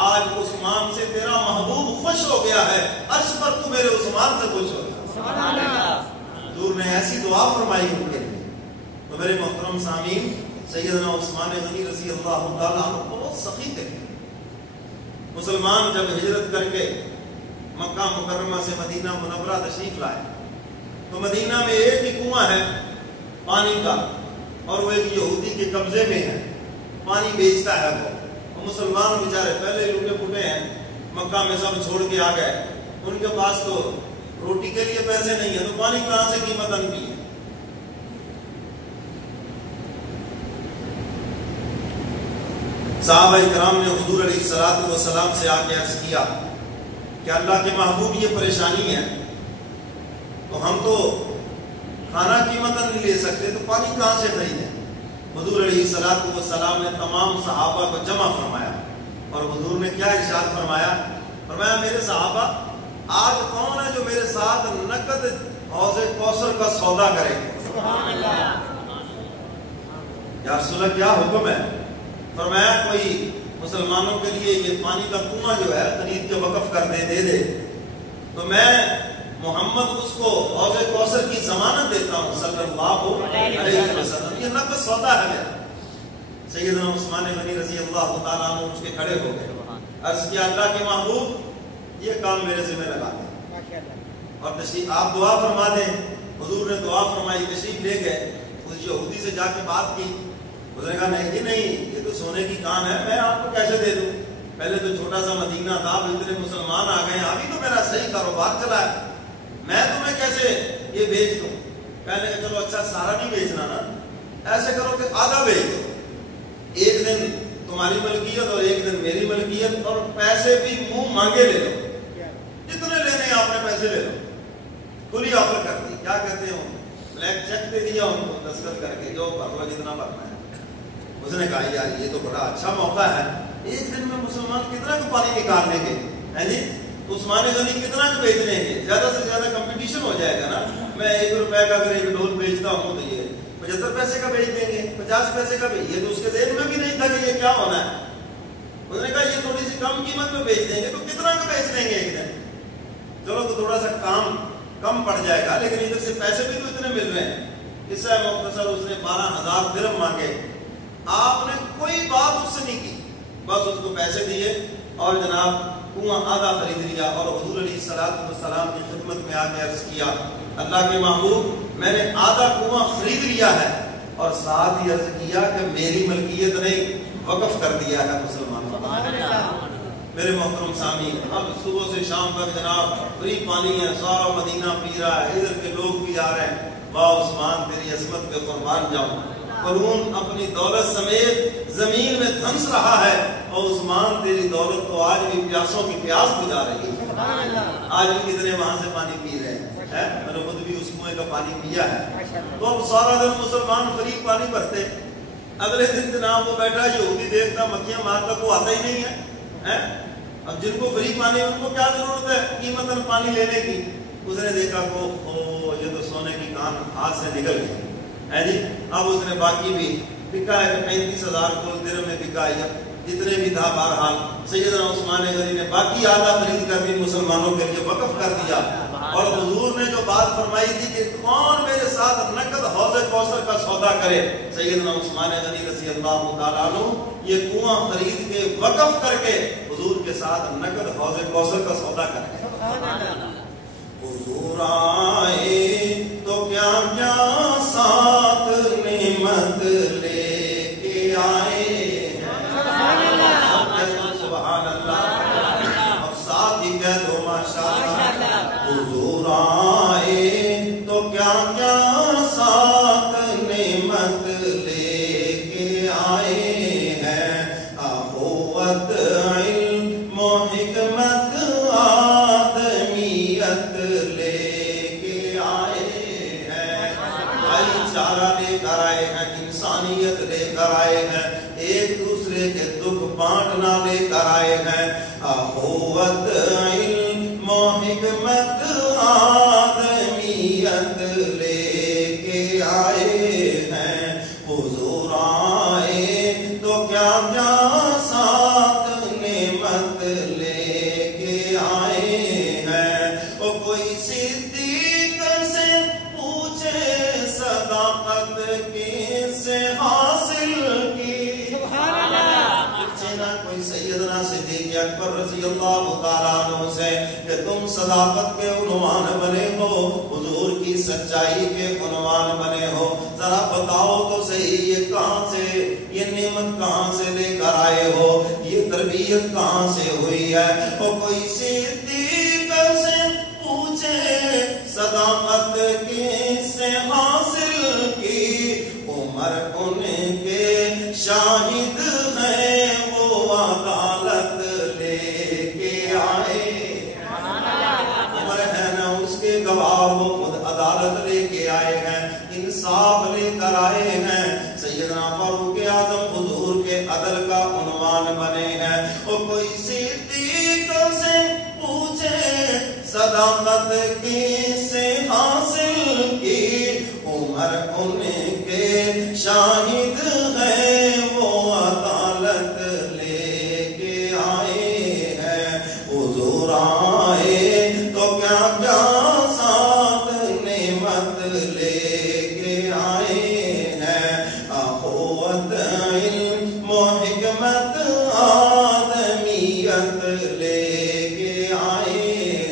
آج عثمان سے تیرا محبوب خوش ہو گیا ہے، عرش پر تو میرے عثمان سے خوش ہو گیا. سبحان اللہ. حضور نے ایسی دعا فرمائی ان کے لیے. تو میرے محترم سامعین، سیدنا عثمان غنی رضی اللہ تعالیٰ عنہ بہت سخی تھے. مسلمان جب ہجرت کر کے مکہ مکرمہ سے مدینہ منورہ تشریف لائے تو مدینہ میں ایک ہی کنواں ہے پانی کا اور وہ ایک یہودی کے قبضے میں ہے، پانی بیچتا ہے وہ. مسلمان بیچارے پہلے لوٹے پھوٹے ہیں، مکہ میں سب چھوڑ کے آ گئے، ان کے پاس تو روٹی کے لیے پیسے نہیں ہیں تو پانی کہاں سے قیمت ان کی ہے. صحابہ کرام نے حضور علیہ الصلوۃ والسلام سے آ کے عرض کیا کہ اللہ کے محبوب یہ پریشانی ہے، تو ہم تو کھانا قیمت نہیں لے سکتے، تو پانی کہاں سے خریدیں؟ حضور علیہ الصلوۃ والسلام نے تمام صحابہ کو جمع فرمایا اور حضور نے کیا ارشاد فرمایا؟ فرمایا میرے صحابہ، آج کون ہے جو میرے ساتھ نقد حوض کوثر کا سودا کرے؟ سبحان اللہ۔ یا رسول اللہ کیا حکم ہے؟ فرمایا کوئی مسلمانوں کے لیے یہ پانی کا کنواں جو ہے خرید کے وقف کر دے دے تو میں محمد اس کو حوض کوثر کی ضمانت دیتا ہوں صلی اللہ علیہ وسلم۔ یہ نقد سودا ہے میرا۔ سیدنا عثمان غنی رضی اللہ تعالیٰ عنہ اس کے کھڑے ہو گئے، عرض کیا اللہ کے محبوب یہ کام میرے ذمہ لگا دیں اور تشریف آپ دعا فرما دیں۔ حضور نے دعا فرمائی، تشریف لے گئے، اس یہودی سے جا کے بات کی، اس نے کہا نہیں یہ تو سونے کی کان ہے، میں آپ کو کیسے دے دوں؟ پہلے تو چھوٹا سا مدینہ تھا، اتنے مسلمان آ گئے، ابھی تو میرا صحیح کاروبار چلا ہے، میں تمہیں کیسے یہ بیچ دوں؟ پہلے کہ چلو اچھا سارا نہیں بیچنا نا، ایسے کرو کہ آدھا بیچ دو، ایک دن تمہاری ملکیت اور ایک دن میری ملکیت، اور پیسے بھی منہ مانگے لے لو، جتنے لینے آپ نے پیسے لے لو۔ کھلی آفر کر دی، کیا کہتے ہیں بلیک چیک دے دیا ان کو دستخط کر کے، جو بھرنا جتنا بھرنا ہے۔ اس نے کہا یار یہ تو بڑا اچھا موقع ہے، ایک دن میں مسلمان کتنا کو پانی نکال لیں گے، ہے جی؟ عثمان غنی کتنا کو بیچ لیں گے؟ زیادہ سے زیادہ کمپٹیشن ہو جائے گا نا۔ میں 1 روپے کا اگر ایک ڈول بیچتا ہوں تو یہ 75 پیسے کا بیچ دیں گے، 50 پیسے کا بیچ، یہ تو اس کے ذہن میں بھی نہیں تھا کہ یہ کیا ہونا ہے۔ اس نے کہا یہ تھوڑی سی کم قیمت میں بیچ دیں گے تو کتنا کو بیچ دیں گے ایک دن؟ چلو تو تھوڑا سا کام کم پڑ جائے گا، لیکن ادھر سے پیسے بھی تو اتنے مل رہے ہیں۔ اس سے مختصر اس نے 12,000 درہم مانگے، آپ نے کوئی بات اس سے نہیں کی، بس اس کو پیسے دیے اور جناب کنواں آدھا خرید لیا، اور حضور علیہ الصلوۃ والسلام کی خدمت میں آ کے عرض کیا اللہ کے محبوب میں نے آدھا کنواں خرید لیا ہے، اور ساتھ ہی عرض کیا کہ میری ملکیت نہیں، وقف کر دیا ہے مسلمانوں کو۔ میرے محترم سامعین، اب صبح سے شام تک جناب فری پانی ہے، سارا مدینہ پی رہا ہے، ادھر کے لوگ بھی آ رہے ہیں، واہ عثمان تیری عظمت پہ قربان جاؤں۔ قارون اپنی دولت سمیت زمین میں دھنس رہا ہے، اور عثمان تیری دولت تو آج بھی پیاسوں کی پیاس بجھا رہی ہے، آج بھی کتنے وہاں سے پانی پی رہے ہیں، میں نے خود بھی اس کنویں کا پانی پیا ہے۔ تو اب سارا دن مسلمان فری پانی بھرتے، اگلے دن جناب وہ بیٹھا یہودی دیکھتا مکھیاں مارتا، کو آتا ہی نہیں ہے۔ اب جن کو فری پانی ان کو کیا ضرورت ہے قیمتاً پانی لینے کی؟ اس نے دیکھا کہ یہ تو سونے کی کان ہاتھ سے نکل گئی ہے جی۔ اب اس نے باقی بھی بکا ہے، 35,000 کو درہم میں بکا ہے، جتنے بھی تھا بہرحال سیدنا عثمان غنی نے باقی آدھا خرید کر بھی مسلمانوں کے لیے وقف کر دیا۔ اور حضور نے جو بات فرمائی تھی کہ کون میرے ساتھ نقد حوض کوثر کا سودا کرے، سیدنا عثمان غنی رضی اللہ تعالیٰ عنہ یہ کنواں خرید کے وقف کر کے حضور کے ساتھ نقد حوض کوثر کا سودا کرے۔ حضور آئے تو کیا کیا ساتھ نعمت لے کے آئے، سبحان اللہ، اور ساتھ ہی کہہ دو ماشاءاللہ۔ حضور آئے تو کیا کیا ساتھ نعمت لے کے آئے ہیں، اخوت علم و حکمت آدمیت لے کے آئے ہیں، بھائی چارہ لے کر آئے ہیں، انسانیت لے کر آئے ہیں، ایک دوسرے کے دکھ بانٹنا لے کر آئے ہیں، اخوت علم و حکمت آدمیت لے کے آئے ہیں۔ حضور آئے تو کیا کیا ساتھ نعمت لے کے آئے ہیں، وہ کوئی صدیق سے پوچھے صداقت کس سے حاصل کی، کوئی سیدنا صدیق اکبر رضی اللہ تعالیٰ عنہ سے کہ تم صداقت کے عنوان بنے ہو، حضور کی سچائی کے عنوان بنے ہو، ذرا بتاؤ تو صحیح یہ کہاں سے، یہ نعمت کہاں سے لے کر آئے ہو، یہ تربیت کہاں سے ہوئی ہے۔ وہ کوئی صدیق سے پوچھے صداقت کس سے حاصل کی، عمر ان کے شاہد ہیں وہ عنوان بنے ہیں. وہ کوئی صدیق سے پوچھے صداقت کس سے حاصل کی, عمر ان کے شاہد ہیں وہ عدالت لے کے آئے ہیں. حضور آئے تو کیا کیا ساتھ نعمت لے کے آئے ہیں. اخوت علم و حکمت آدمیت لے کے آئے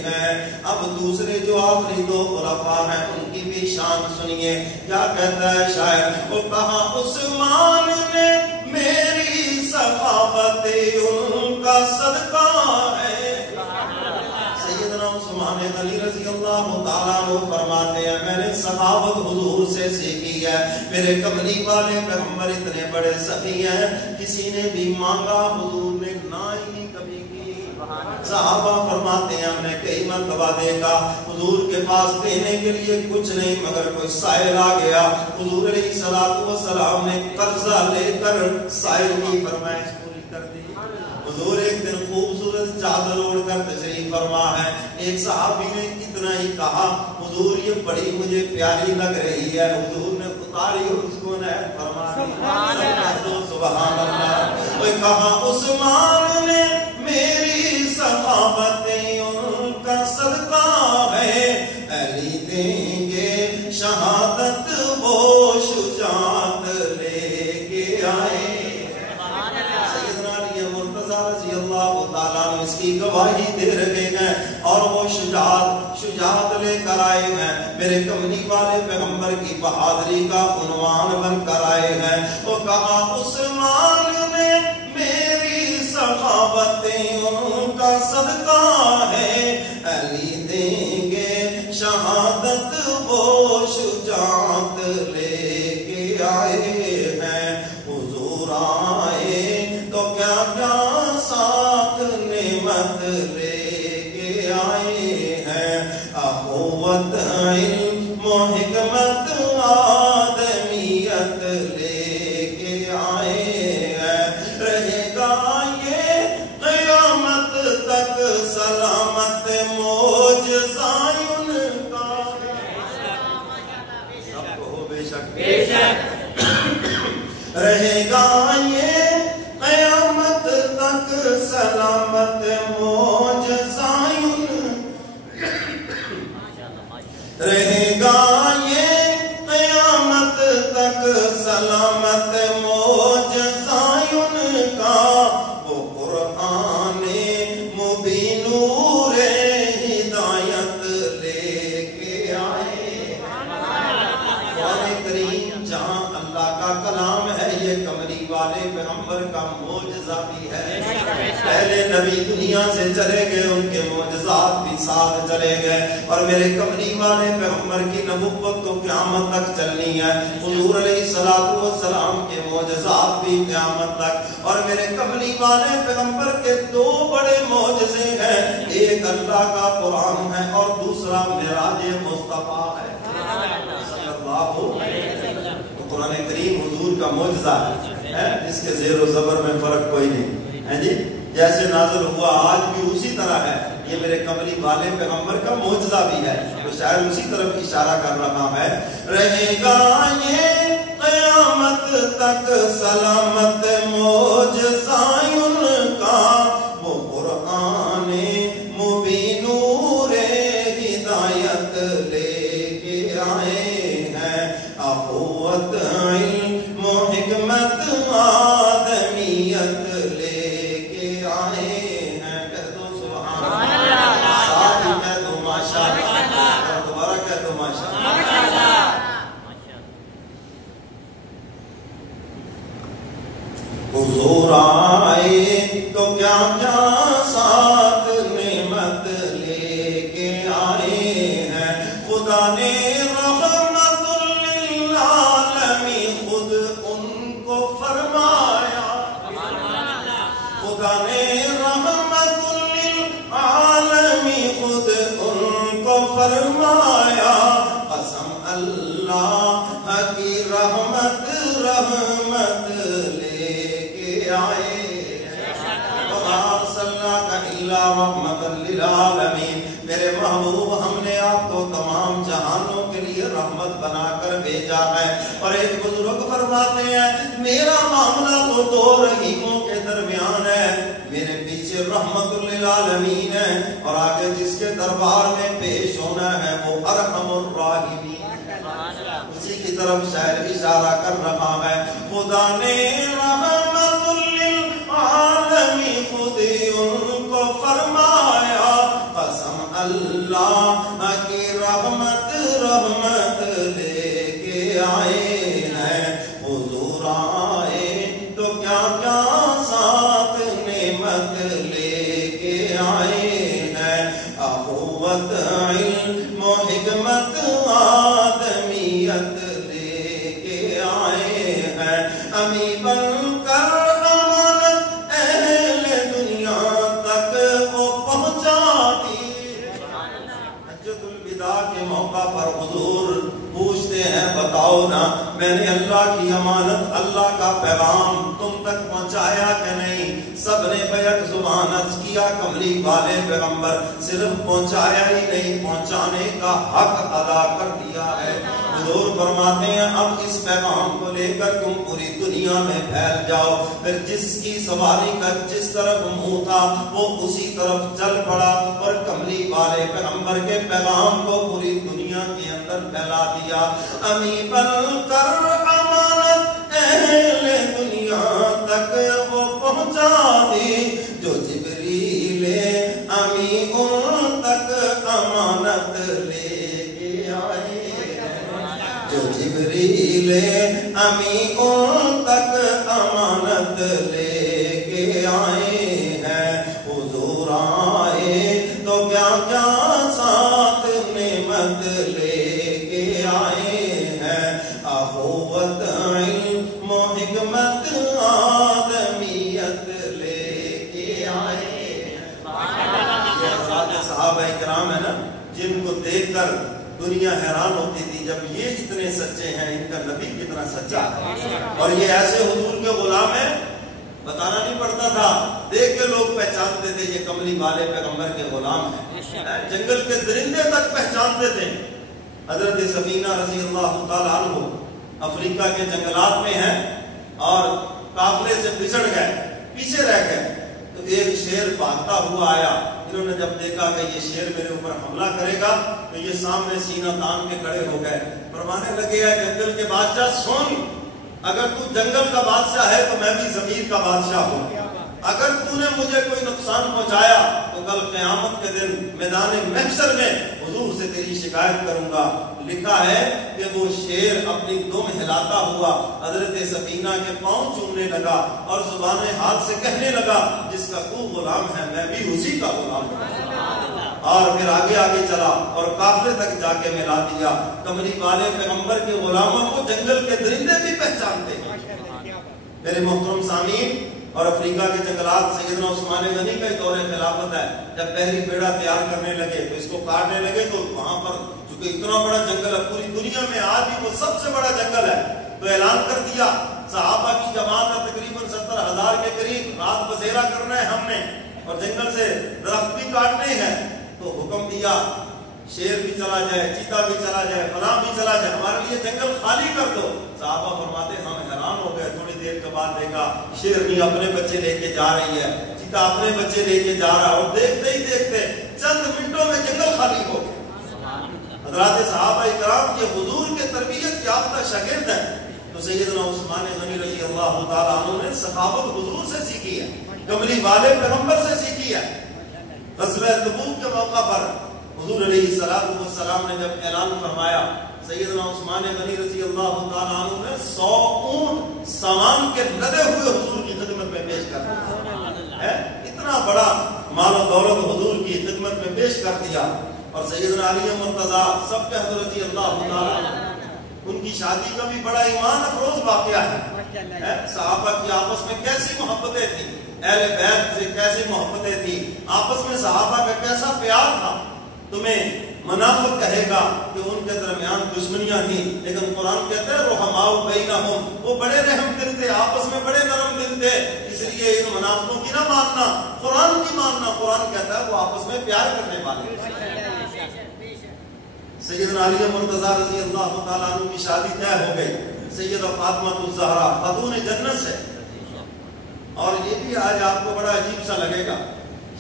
ہیں. اب دوسرے جو آخری دو خلفاء ہیں ان کی بھی شان سنیے. کیا کہتا ہے شاعر؟ وہ کہا عثمان نے میری سخاوت ان کا صدقہ ہے. سیدنا عثمان غنی رضی اللہ تعالیٰ عنہ فرماتے ہیں میں نے سخاوت حضور سے سیکھی ہے. میرے کملی والے پیغمبر اتنے بڑے سخی ہیں, کسی نے بھی مانگا حضور نے نہ ہی نہیں کبھی کی. صحابہ فرماتے ہیں ہم نے کئی مرتبہ دیکھا حضور کے پاس دینے کے لیے کچھ نہیں مگر کوئی سائل آ گیا, حضور علیہ السلام نے قرضہ لے کر سائل کی فرمائش پوری کر دی. حضور ایک دن خوبصورت چادر اوڑھ کر تشریف فرما ہے. ایک صحابی نے اتنا ہی کہا حضور یہ بڑی مجھے پیاری لگ رہی ہے. حضور نے اتاری اور اس کو نہ فرما دی. سبحان اللہ. وہ کہا عثمان نے میری سخاوت ان کا صدقہ ہے. علی دیں گے شہادت وہ شجاعت لے کے آئے. رضی اللہ تعالیٰ عنہ اس کی گواہی دے رہے ہیں اور وہ شجاعت لے کر آئے ہیں. میرے کملی والے پیغمبر کی بہادری کا عنوان بن کر آئے ہیں. وہ کہا عثمان نے میری سخاوت ان کا صدقہ ہے. علی دیں گے شہادت وہ شجاعت لے کے آئے ہیں. حضور آئے تو کیا کیا ساتھ نعمت لے کے آئے ہیں. اخوت علم و حکمت آدمیت لے کے آئے ہیں. رہے گا یہ قیامت تک سلامت معجزہ ان کا. سب کو ہو بے شک رہے گا یہ قیامت تک سلامت معجزہ رہے گا یہ قیامت تک سلامت معجزہ ان کا. وہ قرآن مبین نور ہدایت لے کے آئے. قرآن کریم جہاں اللہ کا کلام ہے یہ کملی والے پیغمبر کا معجزہ بھی ہے. پہلے نبی دنیا سے چلے گئے ان کے معجزات بھی ساتھ چلے گئے اور میرے کملی والے پیغمبر کی نبوت تو قیامت تک چلنی ہے. حضور علیہ السلام کے معجزات بھی قیامت تک. اور میرے کملی والے پیغمبر کے دو بڑے معجزے ہیں, ایک اللہ کا قرآن ہے اور دوسرا معراج مصطفیٰ ہے صلی اللہ علیہ وسلم. قرآن کریم حضور کا معجزہ ہے جس کے زیر و زبر میں فرق کوئی نہیں ہے جی. جیسے نازل ہوا آج بھی اسی طرح ہے. یہ میرے کملی والے پیغمبر کا معجزہ بھی ہے. تو شاعر اسی طرف اشارہ کر رہا ہے. رہے گا یہ قیامت تک سلامت معجزہ ان کا. وہ قرآن مبین نور ہدایت لے کے آئے ہیں. اخوت علم و حکمت آدمیت لے کے آئے ہیں. کہہ دو سبحان اللہ. ساتھ ہی کہہ دو ماشاء اللہ. دوبارہ کہہ دو ماشاء اللہ. حضور آئے تو کیا کیا ساتھ نعمت لے کے آئے ہیں. خدا نے رحمت للعالمین خود ان کو فرمایا. خدا نے رحمت للعالمین خود ان کو فرمایا. قسم اللہ کی رحمت لے کے آئے الا رحمۃ للعالمین، میرے محبوب ہم نے آپ کو تمام جہانوں کے لیے رحمت بنا کر بھیجا ہے۔ اور ایک بزرگ فرماتے ہیں میرا معاملہ تو دو رحیموں کے درمیان ہے، میرے پیچھے رحمت للعالمین ہے اور آگے جس کے دربار میں پیش ہونا ہے وہ ارحم الراحمین، اسی کی طرف شاعر اشارہ کر رہا ہے۔ خدا نے رحمت للعالمین خود ان کو فرمایا، قسم اللہ کی رحمت رحمت لے کے آئے ہیں، حضور آئے تو کیا کیا ساتھ نعمت لے کے آئے ہیں، اخوت علم و حکمت آدمیت لے کے آئے ہیں، امی بن کر امانت اہل دنیا تک وہ پہنچا دی۔ حجۃ الوداع کے موقع پر حضور پوچھتے ہیں بتاؤ نا میں نے اللہ کی امانت اللہ کا پیغام تم تک پہنچایا کہ نہیں؟ سب نے بیک زبان عرض کیا کملی والے پیغمبر صرف پہنچایا ہی نہیں پہنچانے کا حق ادا کر دیا ہے۔ حضور فرماتے ہیں اب اس پیغام کو لے کر تم پوری دنیا میں پھیل جاؤ۔ پھر جس کی سواری کا جس طرف منہ تھا وہ اسی طرف چل پڑا اور کملی والے پیغمبر کے پیغام کو پوری دنیا کے اندر پھیلا دیا۔ امی بن کر امانت اہل دنیا تک وہ پہنچا دی، جو جبریل امی ان تک امانت لے کے آئے، جو جبریل امی ان تک امانت لے کے آئے ہیں، حضور آئے تو کیا کیا ساتھ نعمت لے کے آئے ہیں، اخوت علم و حکمت آدمیت لے کے آئے ہیں۔ یہ حضرات صحابہ کرام ہے نا جن کو دیکھ کر دنیا حیران ہوتی تھی جب یہ اتنے سچے ہیں ان کا نبی کتنا سچا ہے، اور یہ ایسے حضور کے غلام ہیں بتانا نہیں پڑتا تھا، دیکھ کے لوگ پہچانتے تھے یہ کملی والے پیغمبر کے غلام ہیں، جنگل کے درندے تک پہچانتے تھے۔ حضرت سفینہ رضی اللہ تعالیٰ عنہ افریقہ کے جنگلات میں ہیں اور قافلے سے بچھڑ گئے، پیچھے رہ گئے، تو ایک شیر بھاگتا ہوا آیا، انہوں نے جب دیکھا کہ یہ شیر میرے اوپر حملہ کرے گا تو یہ سامنے سینہ تان کے کھڑے ہو گئے، فرمانے لگے جنگل کے بادشاہ سن، اگر تو جنگل کا بادشاہ ہے تو میں بھی ضمیر کا بادشاہ ہوں، اگر تو نے مجھے کوئی نقصان پہنچایا تو کل قیامت کے دن میدان محشر میں حضور سے تیری شکایت کروں گا۔ لکھا ہے کہ وہ شیر اپنی دم ہلاتا ہوا حضرت سفینہ کے پاؤں چومنے لگا اور زبان ہاتھ سے کہنے لگا جس کا تو غلام ہے میں بھی اسی کا غلام ہوں، اور پھر آگے آگے چلا اور قافلے تک جا کے ملا دیا۔ کملی والے پیغمبر کے غلاموں کو جنگل کے درندے بھی پہچانتے ہیں۔ میرے محترم سامعین، اور افریقہ کے جنگلات سیدنا عثمان غنی کا دور خلافت ہے، جب پہلی بیڑا تیار کرنے لگے تو اس کو کاٹنے لگے تو وہاں پر چونکہ اتنا بڑا جنگل ہے پوری دنیا میں آج بھی وہ سب سے بڑا جنگل ہے، تو اعلان کر دیا صحابہ کی جماعت ہے تقریباً 70,000 کے قریب، رات بسیرا کرنا ہے ہم نے اور جنگل سے درخت بھی کاٹنے ہیں، تو حکم دیا شیر بھی چلا جائے، چیتا بھی چلا جائے، فلاں بھی چلا جائے، ہمارے لیے جنگل خالی کر دو۔ صحابہ فرماتے ہم حیران ہو گئے، تھوڑی دیر کے بعد دیکھا شیرنی اپنے بچے لے کے جا رہی ہے، چیتا اپنے بچے لے کے جا رہا ہے، اور دیکھتے ہی دیکھتے چند منٹوں میں جنگل خالی ہو گیا۔ حضرات صحابہ کرام کے حضور کے تربیت یافتہ شاگرد ہیں، تو سیدنا عثمان غنی رضی اللہ تعالیٰ عنہ نے سخاوت حضور سے سیکھی ہے، کملی والے پیغمبر سے سیکھی ہے۔ غزوہ تبوک کے موقع پر حضور علیہ السلام نے جب اعلان فرمایا، سیدنا عثمان غنی رضی اللہ تعالیٰ عنہ نے 100 اونٹ سامان کے لدے ہوئے حضور کی خدمت میں پیش کر دیا، اتنا بڑا مال و دولت حضور کی خدمت میں پیش کر دیا۔ اور سیدنا علی مرتضیٰ سب کے حضرت رضی اللہ تعالیٰ عنہ، ان کی شادی کا بھی بڑا ایمان افروز واقعہ ہے، صحابہ کی آپس میں کیسی محبتیں تھیں، اہل بیت سے کیسی محبتیں تھیں، آپس میں صحابہ کا کیسا پیار تھا۔ تمہیں منافق کہے گا کہ ان کے درمیان دشمنیاں تھیں، لیکن قرآن کہتا ہے رحماء بینہم، وہ بڑے رحم دل تھے، آپس میں بڑے نرم دل تھے، اس لیے ان منافقوں کی نہ ماننا، قرآن کی ماننا۔ قرآن کہتا ہے وہ آپس میں پیار کرنے والے۔ سیدنا علی مرتضیٰ رضی اللہ تعالیٰ عنہ کی شادی طے ہو گئی، سیدہ فاطمہ الزہرا خاتون جنت سے۔ اور یہ بھی آج آپ کو بڑا عجیب سا لگے گا،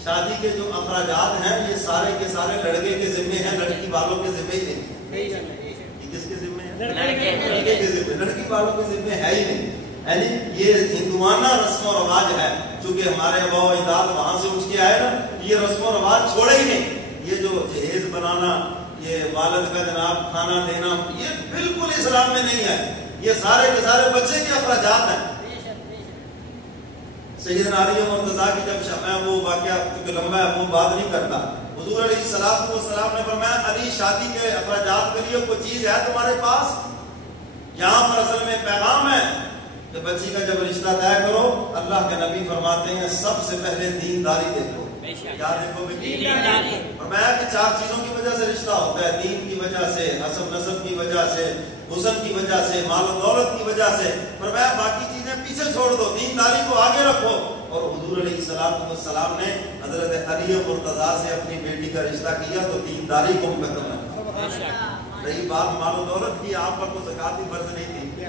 شادی کے جو اخراجات ہیں یہ سارے کے سارے لڑکے کے ذمے ہیں، لڑکی والوں کے ذمے ہی نہیں۔ یہ کس کے ذمے ہے؟ لڑکے کے ذمے، لڑکی والوں کے ذمے ہے ہی نہیں۔ یعنی یہ ہندوانہ رسم و رواج ہے، چونکہ ہمارے آباء و اجداد وہاں سے اٹھ کے آئے نا، یہ رسم و رواج چھوڑے ہی نہیں۔ یہ جو جہیز بنانا، یہ والد کا جناب کھانا دینا، یہ بالکل اسلام میں نہیں ہے، یہ سارے کے سارے بچے کے اخراجات ہیں۔ سیدنا علی مرتضیٰ کی جب میں وہ واقعہ کیونکہ لمبا ہے وہ بات نہیں کرتا، حضور علیہ السلام نے فرمایا علی شادی کے اخراجات کے لیے کوئی چیز ہے تمہارے پاس؟ یہاں پر اصل میں پیغام ہے کہ بچی کا جب رشتہ طے کرو، اللہ کے نبی فرماتے ہیں سب سے پہلے دینداری دیکھو۔ کیا دیکھو بھائی؟ دینداری۔ فرمایا کہ 4 چیزوں کی وجہ سے رشتہ ہوتا ہے، دین کی وجہ سے، حسب نسب کی وجہ سے، حسن کی وجہ سے، مال و دولت کی وجہ سے۔ فرمایا باقی چیزیں پیچھے چھوڑ دو، دینداری کو آگے رکھو۔ اور حضور علیہ السلام نے حضرت علی مرتضیٰ سے اپنی بیٹی کا رشتہ کیا تو دینداری کو مقدم رکھا۔ رہی بات مال و دولت کی، آپ پر تو زکات ہی فرض نہیں تھی،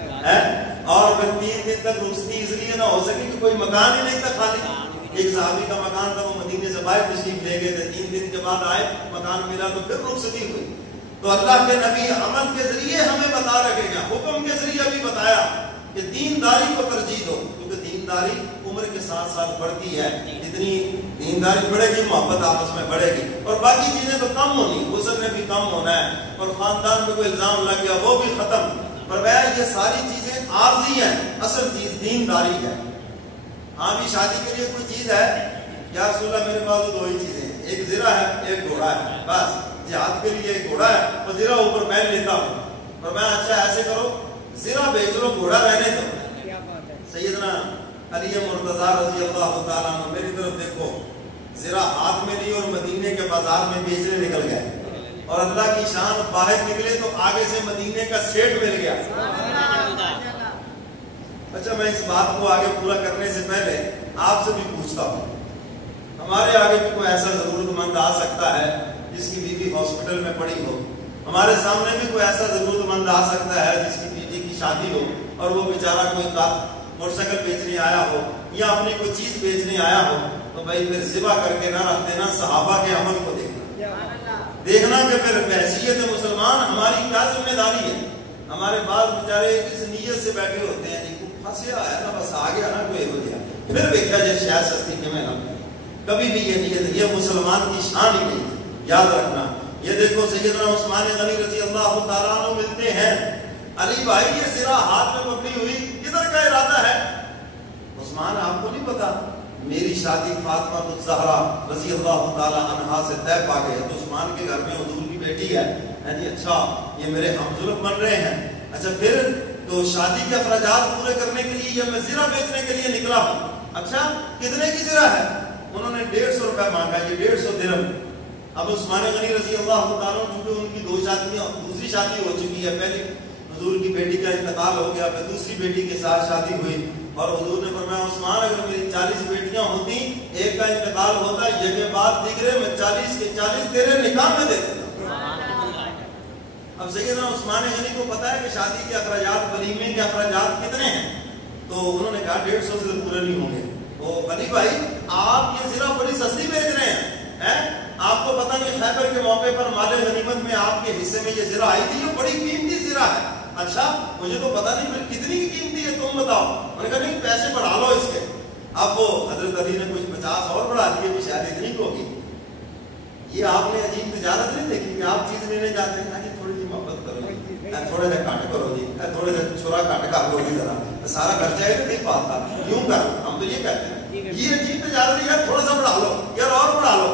اور پھر 3 دن تک رخصتی اس لیے نہ ہو سکی کہ کوئی مکان ہی نہیں تھا خالی۔ ایک صحابی کا مکان تھا، وہ مدینے سے باہر تشریف لے گئے تھے، 3 دن کے بعد آئے، مکان ملا تو پھر رخصتی ہوئی۔ تو اللہ کے نبی عمل کے ذریعے ہمیں بتا رہے ہیں، حکم کے ذریعے بھی بتایا کہ دینداری کو ترجیح دو، کیونکہ دینداری عمر کے ساتھ ساتھ بڑھتی ہے، جتنی دینداری بڑھے گی محبت آپس میں بڑھے گی، اور باقی چیزیں تو کم ہونی، غسل میں بھی کم ہونا ہے، اور خاندان میں کوئی الزام لگ گیا وہ بھی ختم۔ فرمایا یہ ساری چیزیں عارضی ہیں، اصل چیز دینداری ہے۔ ہاں بھی شادی کے لیے کوئی چیز ہے؟ یا رسول اللہ میرے پاس 2 ہی چیزیں ہیں، ایک زرہ ہے ایک گھوڑا ہے، بس جہاد کے لیے ایک گھوڑا ہے اور زرہ اوپر میں لیتا ہوں۔ فرمایا اچھا ایسے کرو زرہ بیچ لو گھوڑا رہنے دو۔ سیدنا علی مرتضیٰ رضی اللہ تعالیٰ عنہ میری طرف دیکھو، زرہ ہاتھ میں لی اور مدینے کے بازار میں بیچنے نکل گئے، اور اللہ کی شان باہر نکلے تو آگے سے مدینے کا سیٹ مل گیا۔ اچھا میں اس بات کو آگے پورا کرنے سے پہلے آپ سے بھی پوچھتا ہوں، ہمارے آگے بھی کوئی ایسا ضرورت مند آ سکتا ہے جس کی بیوی ہاسپٹل میں پڑی ہو، ہمارے سامنے بھی کوئی ایسا ضرورت مند آ سکتا ہے جس کی بیٹی کی شادی ہو اور وہ بیچارہ کوئی موٹر سائیکل بیچنے آیا ہو یا اپنی کوئی چیز بیچنے آیا ہو، تو بھائی پھر ذبح کر کے نہ رکھ دینا، صحابہ کے عمل کو دیکھنا کہ پھر بحیثیت مسلمان ہماری کیا ذمہ داری ہے۔ ہمارے بعض بیچارے اس نیت سے بیٹھے ہوتے ہیں جی پھنسیا ہے نا، بس آ گیا نا کوئی ہو گیا، پھر دیکھا جائے شاید سستی کہ میں نہ، کبھی بھی یہ نیت، یہ مسلمان کی شان ہی نہیں، یاد رکھنا۔ یہ دیکھو سیدنا عثمان غنی رضی اللہ تعالیٰ عنہ ملتے ہیں، علی بھائی یہ زرہ ہاتھ میں پکڑی ہوئی کدھر کا ارادہ ہے؟ عثمان آپ کو نہیں پتا میری شادی فاطمہ الزہرا رضی اللہ تعالیٰ عنہا سے طے پا گئی ہے، تو عثمان کے گھر میں حضور کی بیٹی ہے جی، اچھا یہ میرے ہمظلم بن رہے ہیں، اچھا پھر تو شادی کے اخراجات پورے کرنے کے لیے یا میں زرہ بیچنے کے لیے نکلا ہوں، اچھا کتنے کی زرہ ہے؟ انہوں نے 150 روپے مانگا، یہ 150 درہم۔ اب عثمان غنی رضی اللہ تعالیٰ چونکہ ان کی 2 شادیاں، دوسری شادی ہو چکی ہے، پہلی حضور کی بیٹی کا انتقال ہو گیا، پھر دوسری بیٹی کے ساتھ شادی ہوئی، اور حضور نے فرمایا عثمان اگر میری 40 بیٹیاں ہوتی، ایک کا انتقال ہوتا، یہ کے بعد دیگرے میں 40 کے 40 تیرے نکاح میں دیتا۔ اب سیدنا عثمان غنی کو پتا ہے کہ شادی کے اخراجات، ولیمے کے اخراجات کتنے ہیں، تو انہوں نے کہا 150 سے پورے نہیں ہوں گے۔ تو علی بھائی آپ یہ زرہ بڑی سستی بیچ رہے ہیں، آپ کو پتہ نہیں خیبر کے موقع پر مال غنیمت میں آپ کے حصے میں یہ زرہ آئی تھی، یہ بڑی قیمتی زرہ ہے۔ اچھا مجھے تو پتہ نہیں پھر کتنی کی قیمتی ہے، تم بتاؤ۔ انہوں نے کہا نہیں پیسے بڑھا لو اس کے۔ اب وہ حضرت علی نے کچھ 50 اور بڑھا دیے، کہ شاید اتنی کو ہوگی۔ یہ آپ نے عجیب تجارت نہیں دیکھی کہ آپ چیز لینے جاتے ہیں کہ تھوڑی سی محبت کرو جی، تھوڑا سا کٹ کرو جی، تھوڑے سے چھوڑا کٹ کر لو جی، ذرا سارا خرچہ ہے نہیں پاتا، یوں کرو، ہم تو یہ کہتے ہیں یہ عجیب تجارت ہے، یار تھوڑا سا بڑھا لو یار، اور بڑھا لو۔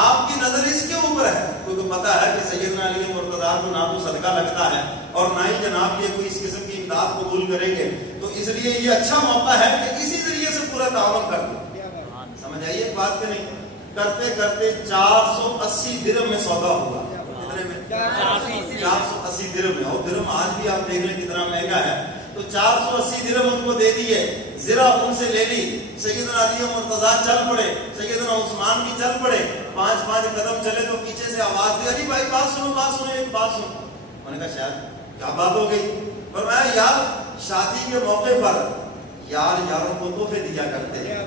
آپ کی نظر اس کے اوپر ہے، کوئی کو پتا ہے کہ سیدنا علی مرتضیٰ کو نہ تو صدقہ لگتا ہے اور نہ ہی جناب یہ کوئی اس قسم کی امداد قبول کریں گے، تو اس لیے یہ اچھا موقع ہے کہ اسی ذریعے سے پورا تعاون کر دو۔ سمجھ آئیے ایک بات کہ نہیں؟ کرتے کرتے 480 درہم میں سودا ہوگا۔ 480 درہم ہے, اور درہم آج بھی آپ دیکھ لیں کتنا مہنگا ہے. تو 480 درہم ان کو دے دیے, زرہ ان سے لے لی. سیدنا علی مرتضیٰ چل پڑے, سیدنا عثمان بھی چل پڑے, 5 قدم چلے تو پیچھے سے آواز دی, علی بھائی بات سنو, ایک بات سنو. میں نے کہا شاید کیا بات ہو گئی؟ فرمایا یار شادی کے موقع پر یار یاروں کو تحفے دیا کرتے ہیں,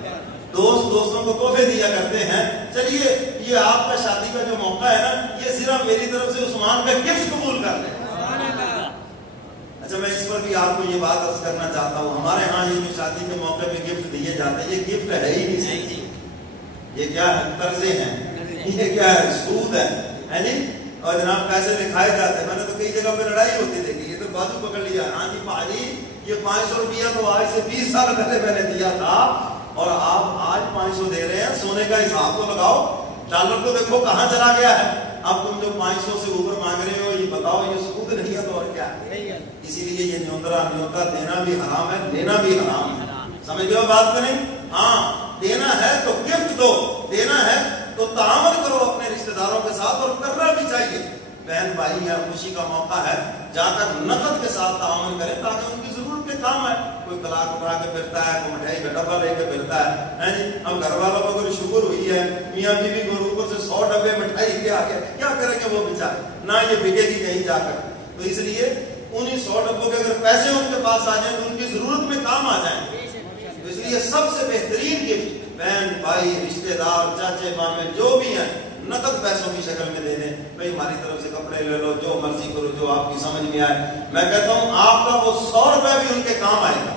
دوست دوستوں کو تحفے دیا کرتے ہیں. چلیے یہ آپ کا شادی کا جو موقع ہے نا, یہ صرف میری طرف سے عثمان کا گفٹ قبول کر لیں. اچھا میں اس پر بھی آپ کو یہ بات عرض کرنا چاہتا ہوں, ہمارے ہاں یہ جو شادی کے موقع پہ گفٹ دیے جاتے ہیں, یہ گفٹ ہے ہی نہیں. یہ کیا ہے؟ قرضے ہیں. یہ کیا ہے؟ سود ہے جی. اور جناب پیسے دکھائے جاتے ہیں. میں نے تو کئی جگہ پہ لڑائی ہوتی دیکھی, یہ تو بازو پکڑ لیا, ہاں جی بھائی یہ 500 روپیہ تو آج سے 20 سال پہلے میں نے دیا تھا, اور آپ آج 500 دے رہے ہیں. سونے کا حساب تو لگاؤ, ڈالر کو دیکھو کہاں چلا گیا ہے. اب تم جو 500 سے اوپر مانگ رہے ہو, یہ بتاؤ یہ سود نہیں ہے تو اور کیا ہے؟ اسی لیے یہ نیوتا دینا بھی حرام ہے, لینا بھی حرام ہے. سمجھ گئے بات کو نہیں؟ ہاں دینا ہے تو گفٹ دو, دینا ہے تو تعامل کرو اپنے رشتہ داروں کے ساتھ, اور کرنا بھی چاہیے. بہن بھائی ہے, خوشی کا موقع ہے, جا کر نقد کے ساتھ تعامل کریں تاکہ ان کی ضرورت کے کام ہے. کوئی کلاک اٹھا کے پھرتا ہے, کوئی مٹھائی کا ڈبہ لے کے پھرتا ہے جی. اب گھر والوں کو کوئی شکر ہوئی ہے, میاں بیوی کو اوپر سے 100 ڈبے مٹھائی کے آگے کیا کریں گے وہ بیچارے, نہ یہ بکے گی کہیں جا کر. تو اس لیے انہیں 100 ڈبوں کے اگر پیسے ان کے پاس آ جائیں تو ان کی ضرورت میں کام آ جائیں. تو اس لیے سب سے بہترین گفٹ بہن بھائی رشتے دار چاچے مامے جو بھی ہیں, نقد پیسوں کی شکل میں دے دیں. بھائی ہماری طرف سے کپڑے لے لو, جو مرضی کرو, جو آپ کی سمجھ میں آئے. میں کہتا ہوں آپ کا وہ 100 روپے بھی ان کے کام آئے گا.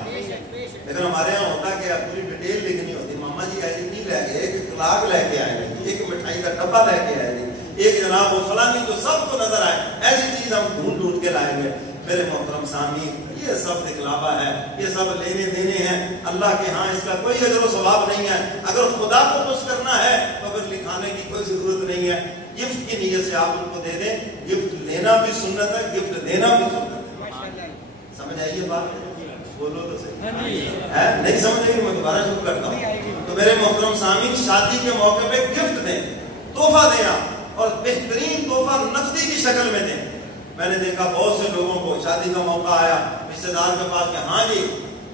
لیکن ہمارے یہاں ہوتا ہے کہ پوری ڈیٹیل لکھنی ہوتی. ماما جی آئے گی لے کے, ایک کلاک لے کے آئے گی, ایک مٹھائی کا ڈبہ لے کے آئے گی, ایک جناب وہ فلانی جو سب کو نظر آئے, ایسی چیز ہم ڈھونڈ کے لائیں گے. میرے محترم سامعین, یہ سب دکھلاوا ہے, یہ سب لینے دینے ہیں. اللہ کے ہاں اس کا کوئی اجر و ثواب نہیں ہے. اگر خدا کو خوش کرنا ہے تو پھر لکھانے کی کوئی ضرورت نہیں ہے. گفٹ کی نیت سے آپ ان کو دے دیں. گفٹ لینا بھی سنت ہے, گفٹ دینا بھی سنت ہے. سمجھ آئیے بات؟ بولو تو صحیح ہے, نہیں سمجھ آئیے میں دوبارہ شروع کرتا ہوں. تو میرے محترم سامعین, شادی کے موقع پہ گفٹ دیں, تحفہ دیں آپ, اور بہترین تحفہ نقدی کی شکل میں دیں. میں نے دیکھا بہت سے لوگوں کو شادی کا موقع آیا, رشتے دار کے پاس کہ ہاں جی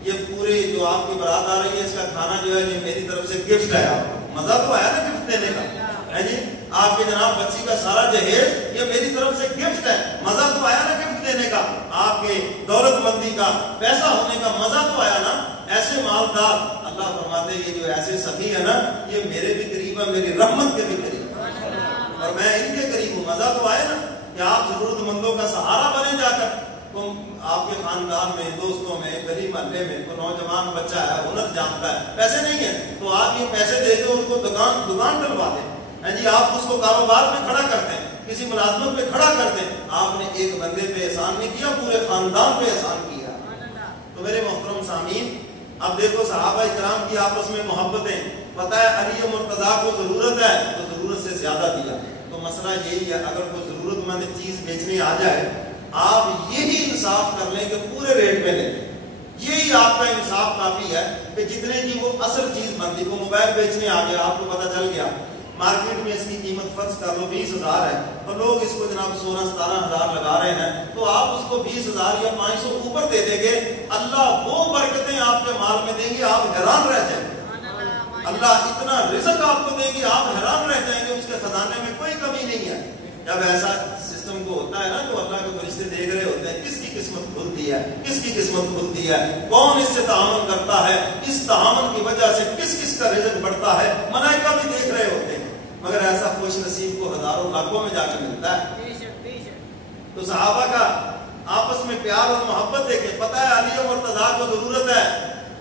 یہ پوری جو آپ کی بارات آ رہی ہے, اس کا کھانا جو ہے یہ میری طرف سے گفٹ ہے. آپ کو مزہ تو آیا نا گفٹ دینے کا, ہے جی. آپ کے جناب بچی کا سارا جہیز یہ میری طرف سے گفٹ ہے, مزہ تو آیا نا گفٹ دینے کا. آپ کے دولت مندی کا, پیسہ ہونے کا مزہ تو آیا نا. ایسے مالدار اللہ فرماتے ہیں یہ جو ایسے سخی ہے نا, یہ میرے بھی قریب ہے, میری رحمت کے بھی قریب ہے, اور میں ان کے قریب ہوں. مزہ تو آئے نا کہ آپ ضرورت مندوں کا سہارا بنے. جا کر تم آپ کے خاندان میں, دوستوں میں, گلی محلے میں کوئی نوجوان بچہ ہے, ہنر جانتا ہے, پیسے نہیں ہے, تو آپ یہ پیسے دے کے ان کو دکان ڈلوا دیں جی. آپ اس کو کاروبار میں کھڑا کرتے ہیں, کسی ملازمت پہ کھڑا کرتے ہیں. آپ نے ایک بندے پہ احسان نہیں کیا, پورے خاندان پہ احسان کیا. تو میرے محترم سامعین, اب دیکھو صحابہ کرام کی آپس میں محبتیں. پتہ ہے علی مرتضیٰ کو ضرورت ہے تو ضرورت سے زیادہ دیا. تو مسئلہ یہی ہے, اگر کوئی ضرورت مند چیز بیچنے آ جائے, آپ یہی انصاف کر لیں کہ پورے ریٹ پہ لیں. یہی آپ کا انصاف کافی ہے کہ جتنے کی وہ اصل چیز بنتی. کو موبائل بیچنے آ گیا, آپ کو پتہ چل گیا مارکیٹ میں اس کی قیمت فرض کر لو 20,000 ہے, اور لوگ اس کو جناب 16-17 لگا رہے ہیں, تو آپ اس کو 20,000 یا 500 اوپر دے دیں گے. اللہ وہ برکتیں آپ کے مال میں دیں گے, آپ حیران رہ جائیں گے. اللہ اتنا رزق آپ کو دیں گے, آپ حیران رہ جائیں گے. اس کے خزانے میں کوئی کمی نہیں ہے. جب ایسا سسٹم کو ہوتا ہے نا, تو اللہ کے فرشتے دیکھ رہے ہوتے ہیں کس کی قسمت کھلتی ہے, کس کی قسمت کھلتی ہے, کون اس سے تعاون کرتا ہے, اس تعاون کی وجہ سے کس کس کا رزق بڑھتا ہے. ملائکہ بھی دیکھ رہے ہوتے ہیں, مگر ایسا خوش نصیب کو ہزاروں لاکھوں میں جا کے ملتا ہے. تو صحابہ کا آپس میں پیار اور محبت دیکھیں. پتہ ہے علی مرتضیٰ کو ضرورت ہے,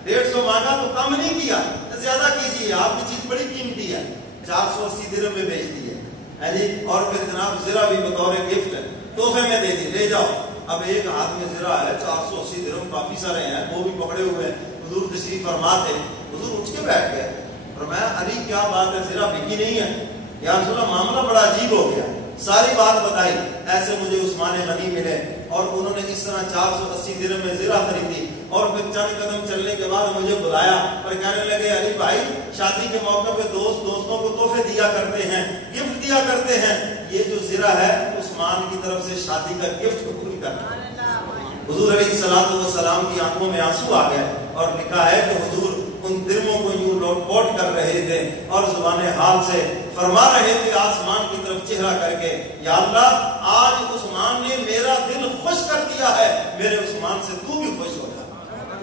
150 مانگا تو کم نہیں کیا, زیادہ کیجیے, آپ کی چیز بڑی قیمتی ہے, 480 درہم میں بیچ دی ہے جی. اور پھر جناب زرہ بھی بطور گفٹ تحفے میں دے دی, لے جاؤ. اب ایک ہاتھ میں زرہ ہے, 480 درہم کافی سارے ہیں, وہ بھی پکڑے ہوئے ہیں. حضور تشریف فرما تھے, حضور اٹھ کے بیٹھ گئے. فرمایا علی کیا بات ہے, زرہ بکی نہیں ہے؟ یا رسول اللہ معاملہ بڑا عجیب ہو گیا. ساری بات بتائی. ایسے مجھے عثمان غنی ملے, اور انہوں نے اس طرح 480 درہم میں زرہ خریدی, اور پھر چند قدم چلنے کے بعد مجھے بلایا اور کہنے لگے علی بھائی شادی کے موقع پہ دوستوں کو تحفے دیا کرتے ہیں, گفٹ دیا کرتے ہیں. یہ جو زرہ ہے عثمان عثمان کی طرف سے شادی کا گفٹ قبول کرنا. حضور علیہ الصلوۃ والسلام کی آنکھوں میں آنسو آ گئے اور لکھا ہے کہ حضور ان درموں کو یوں لوٹ پوٹ کر رہے تھے اور زبان حال سے فرما رہے تھے آسمان کی طرف چہرہ کر کے, یا اللہ آج عثمان نے میرا دل خوش کر دیا ہے, میرے عثمان سے تو بھی خوش ہو جا.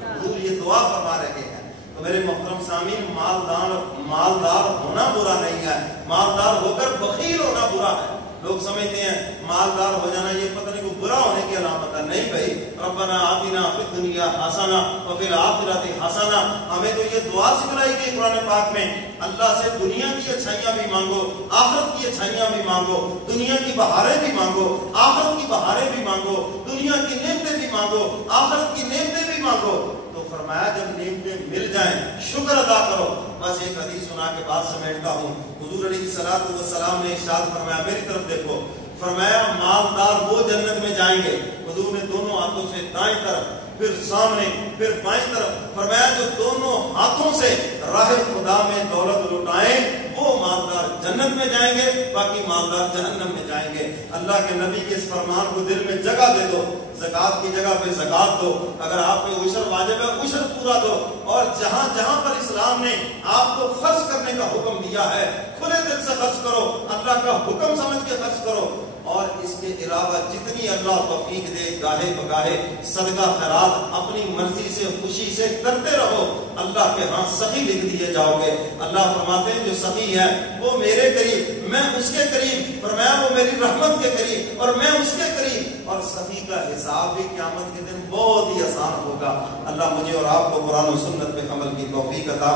حضور یہ دعا فرما رہے ہیں. تو میرے محترم سامعین, مالدار ہونا برا نہیں ہے, مالدار ہو کر بخیل ہونا برا ہے. لوگ سمجھتے ہیں مالدار ہو جانا یہ پتہ نہیں کوئی برا ہونے کی علامت ہے. نہیں بھائی, ربنا آتنا فی الدنیا حسنہ وفی الآخرۃ حسنہ, ہمیں تو یہ دعا سکھلائی گئی قرآن پاک میں, اللہ سے دنیا کی اچھائیاں بھی مانگو, آخرت کی اچھائیاں بھی مانگو, دنیا کی بہاریں بھی مانگو, آخرت کی بہاریں بھی مانگو, دنیا کی نعمتیں بھی مانگو, آخرت کی نعمتیں بھی مانگو. تو فرمایا جب نعمتیں مل جائیں شکر ادا کرو. بس ایک حدیث سنا کے بعد سمیٹتا ہوں. حضور علیہ الصلوۃ والسلام نے ارشاد فرمایا, میری طرف دیکھو, فرمایا مالدار وہ جنت میں جائیں گے. حضور نے دونوں ہاتھوں سے دائیں طرف, پھر سامنے, پھر بائیں طرف, فرمایا جو دونوں ہاتھوں سے راہ خدا میں دولت لٹائیں وہ مالدار جنت میں جائیں گے, باقی مالدار جہنم میں جائیں گے. اللہ کے نبی کے اس فرمان کو دل میں جگہ دے دو. زکات کی جگہ پہ زکات دو, اگر آپ پہ عشر واجب ہے عشر پورا دو, اور جہاں جہاں پر اسلام نے آپ کو خرچ کرنے کا حکم دیا ہے کھلے دل سے خرچ کرو, اللہ کا حکم سمجھ کے خرچ کرو. اور اس کے علاوہ جتنی اللہ توفیق دے گاہے بگاہے صدقہ خیرات اپنی مرضی سے خوشی سے کرتے رہو, اللہ کے ہاں سخی لکھ دیے جاؤ گے. اللہ فرماتے ہیں جو سخی ہے وہ میرے قریب, میں اس کے قریب, فرمایا وہ میری رحمت کے قریب اور میں اس کے قریب. اور سخی کا حساب بھی قیامت کے دن بہت ہی آسان ہوگا. اللہ مجھے اور آپ کو قرآن و سنت پہ عمل کی توفیق عطا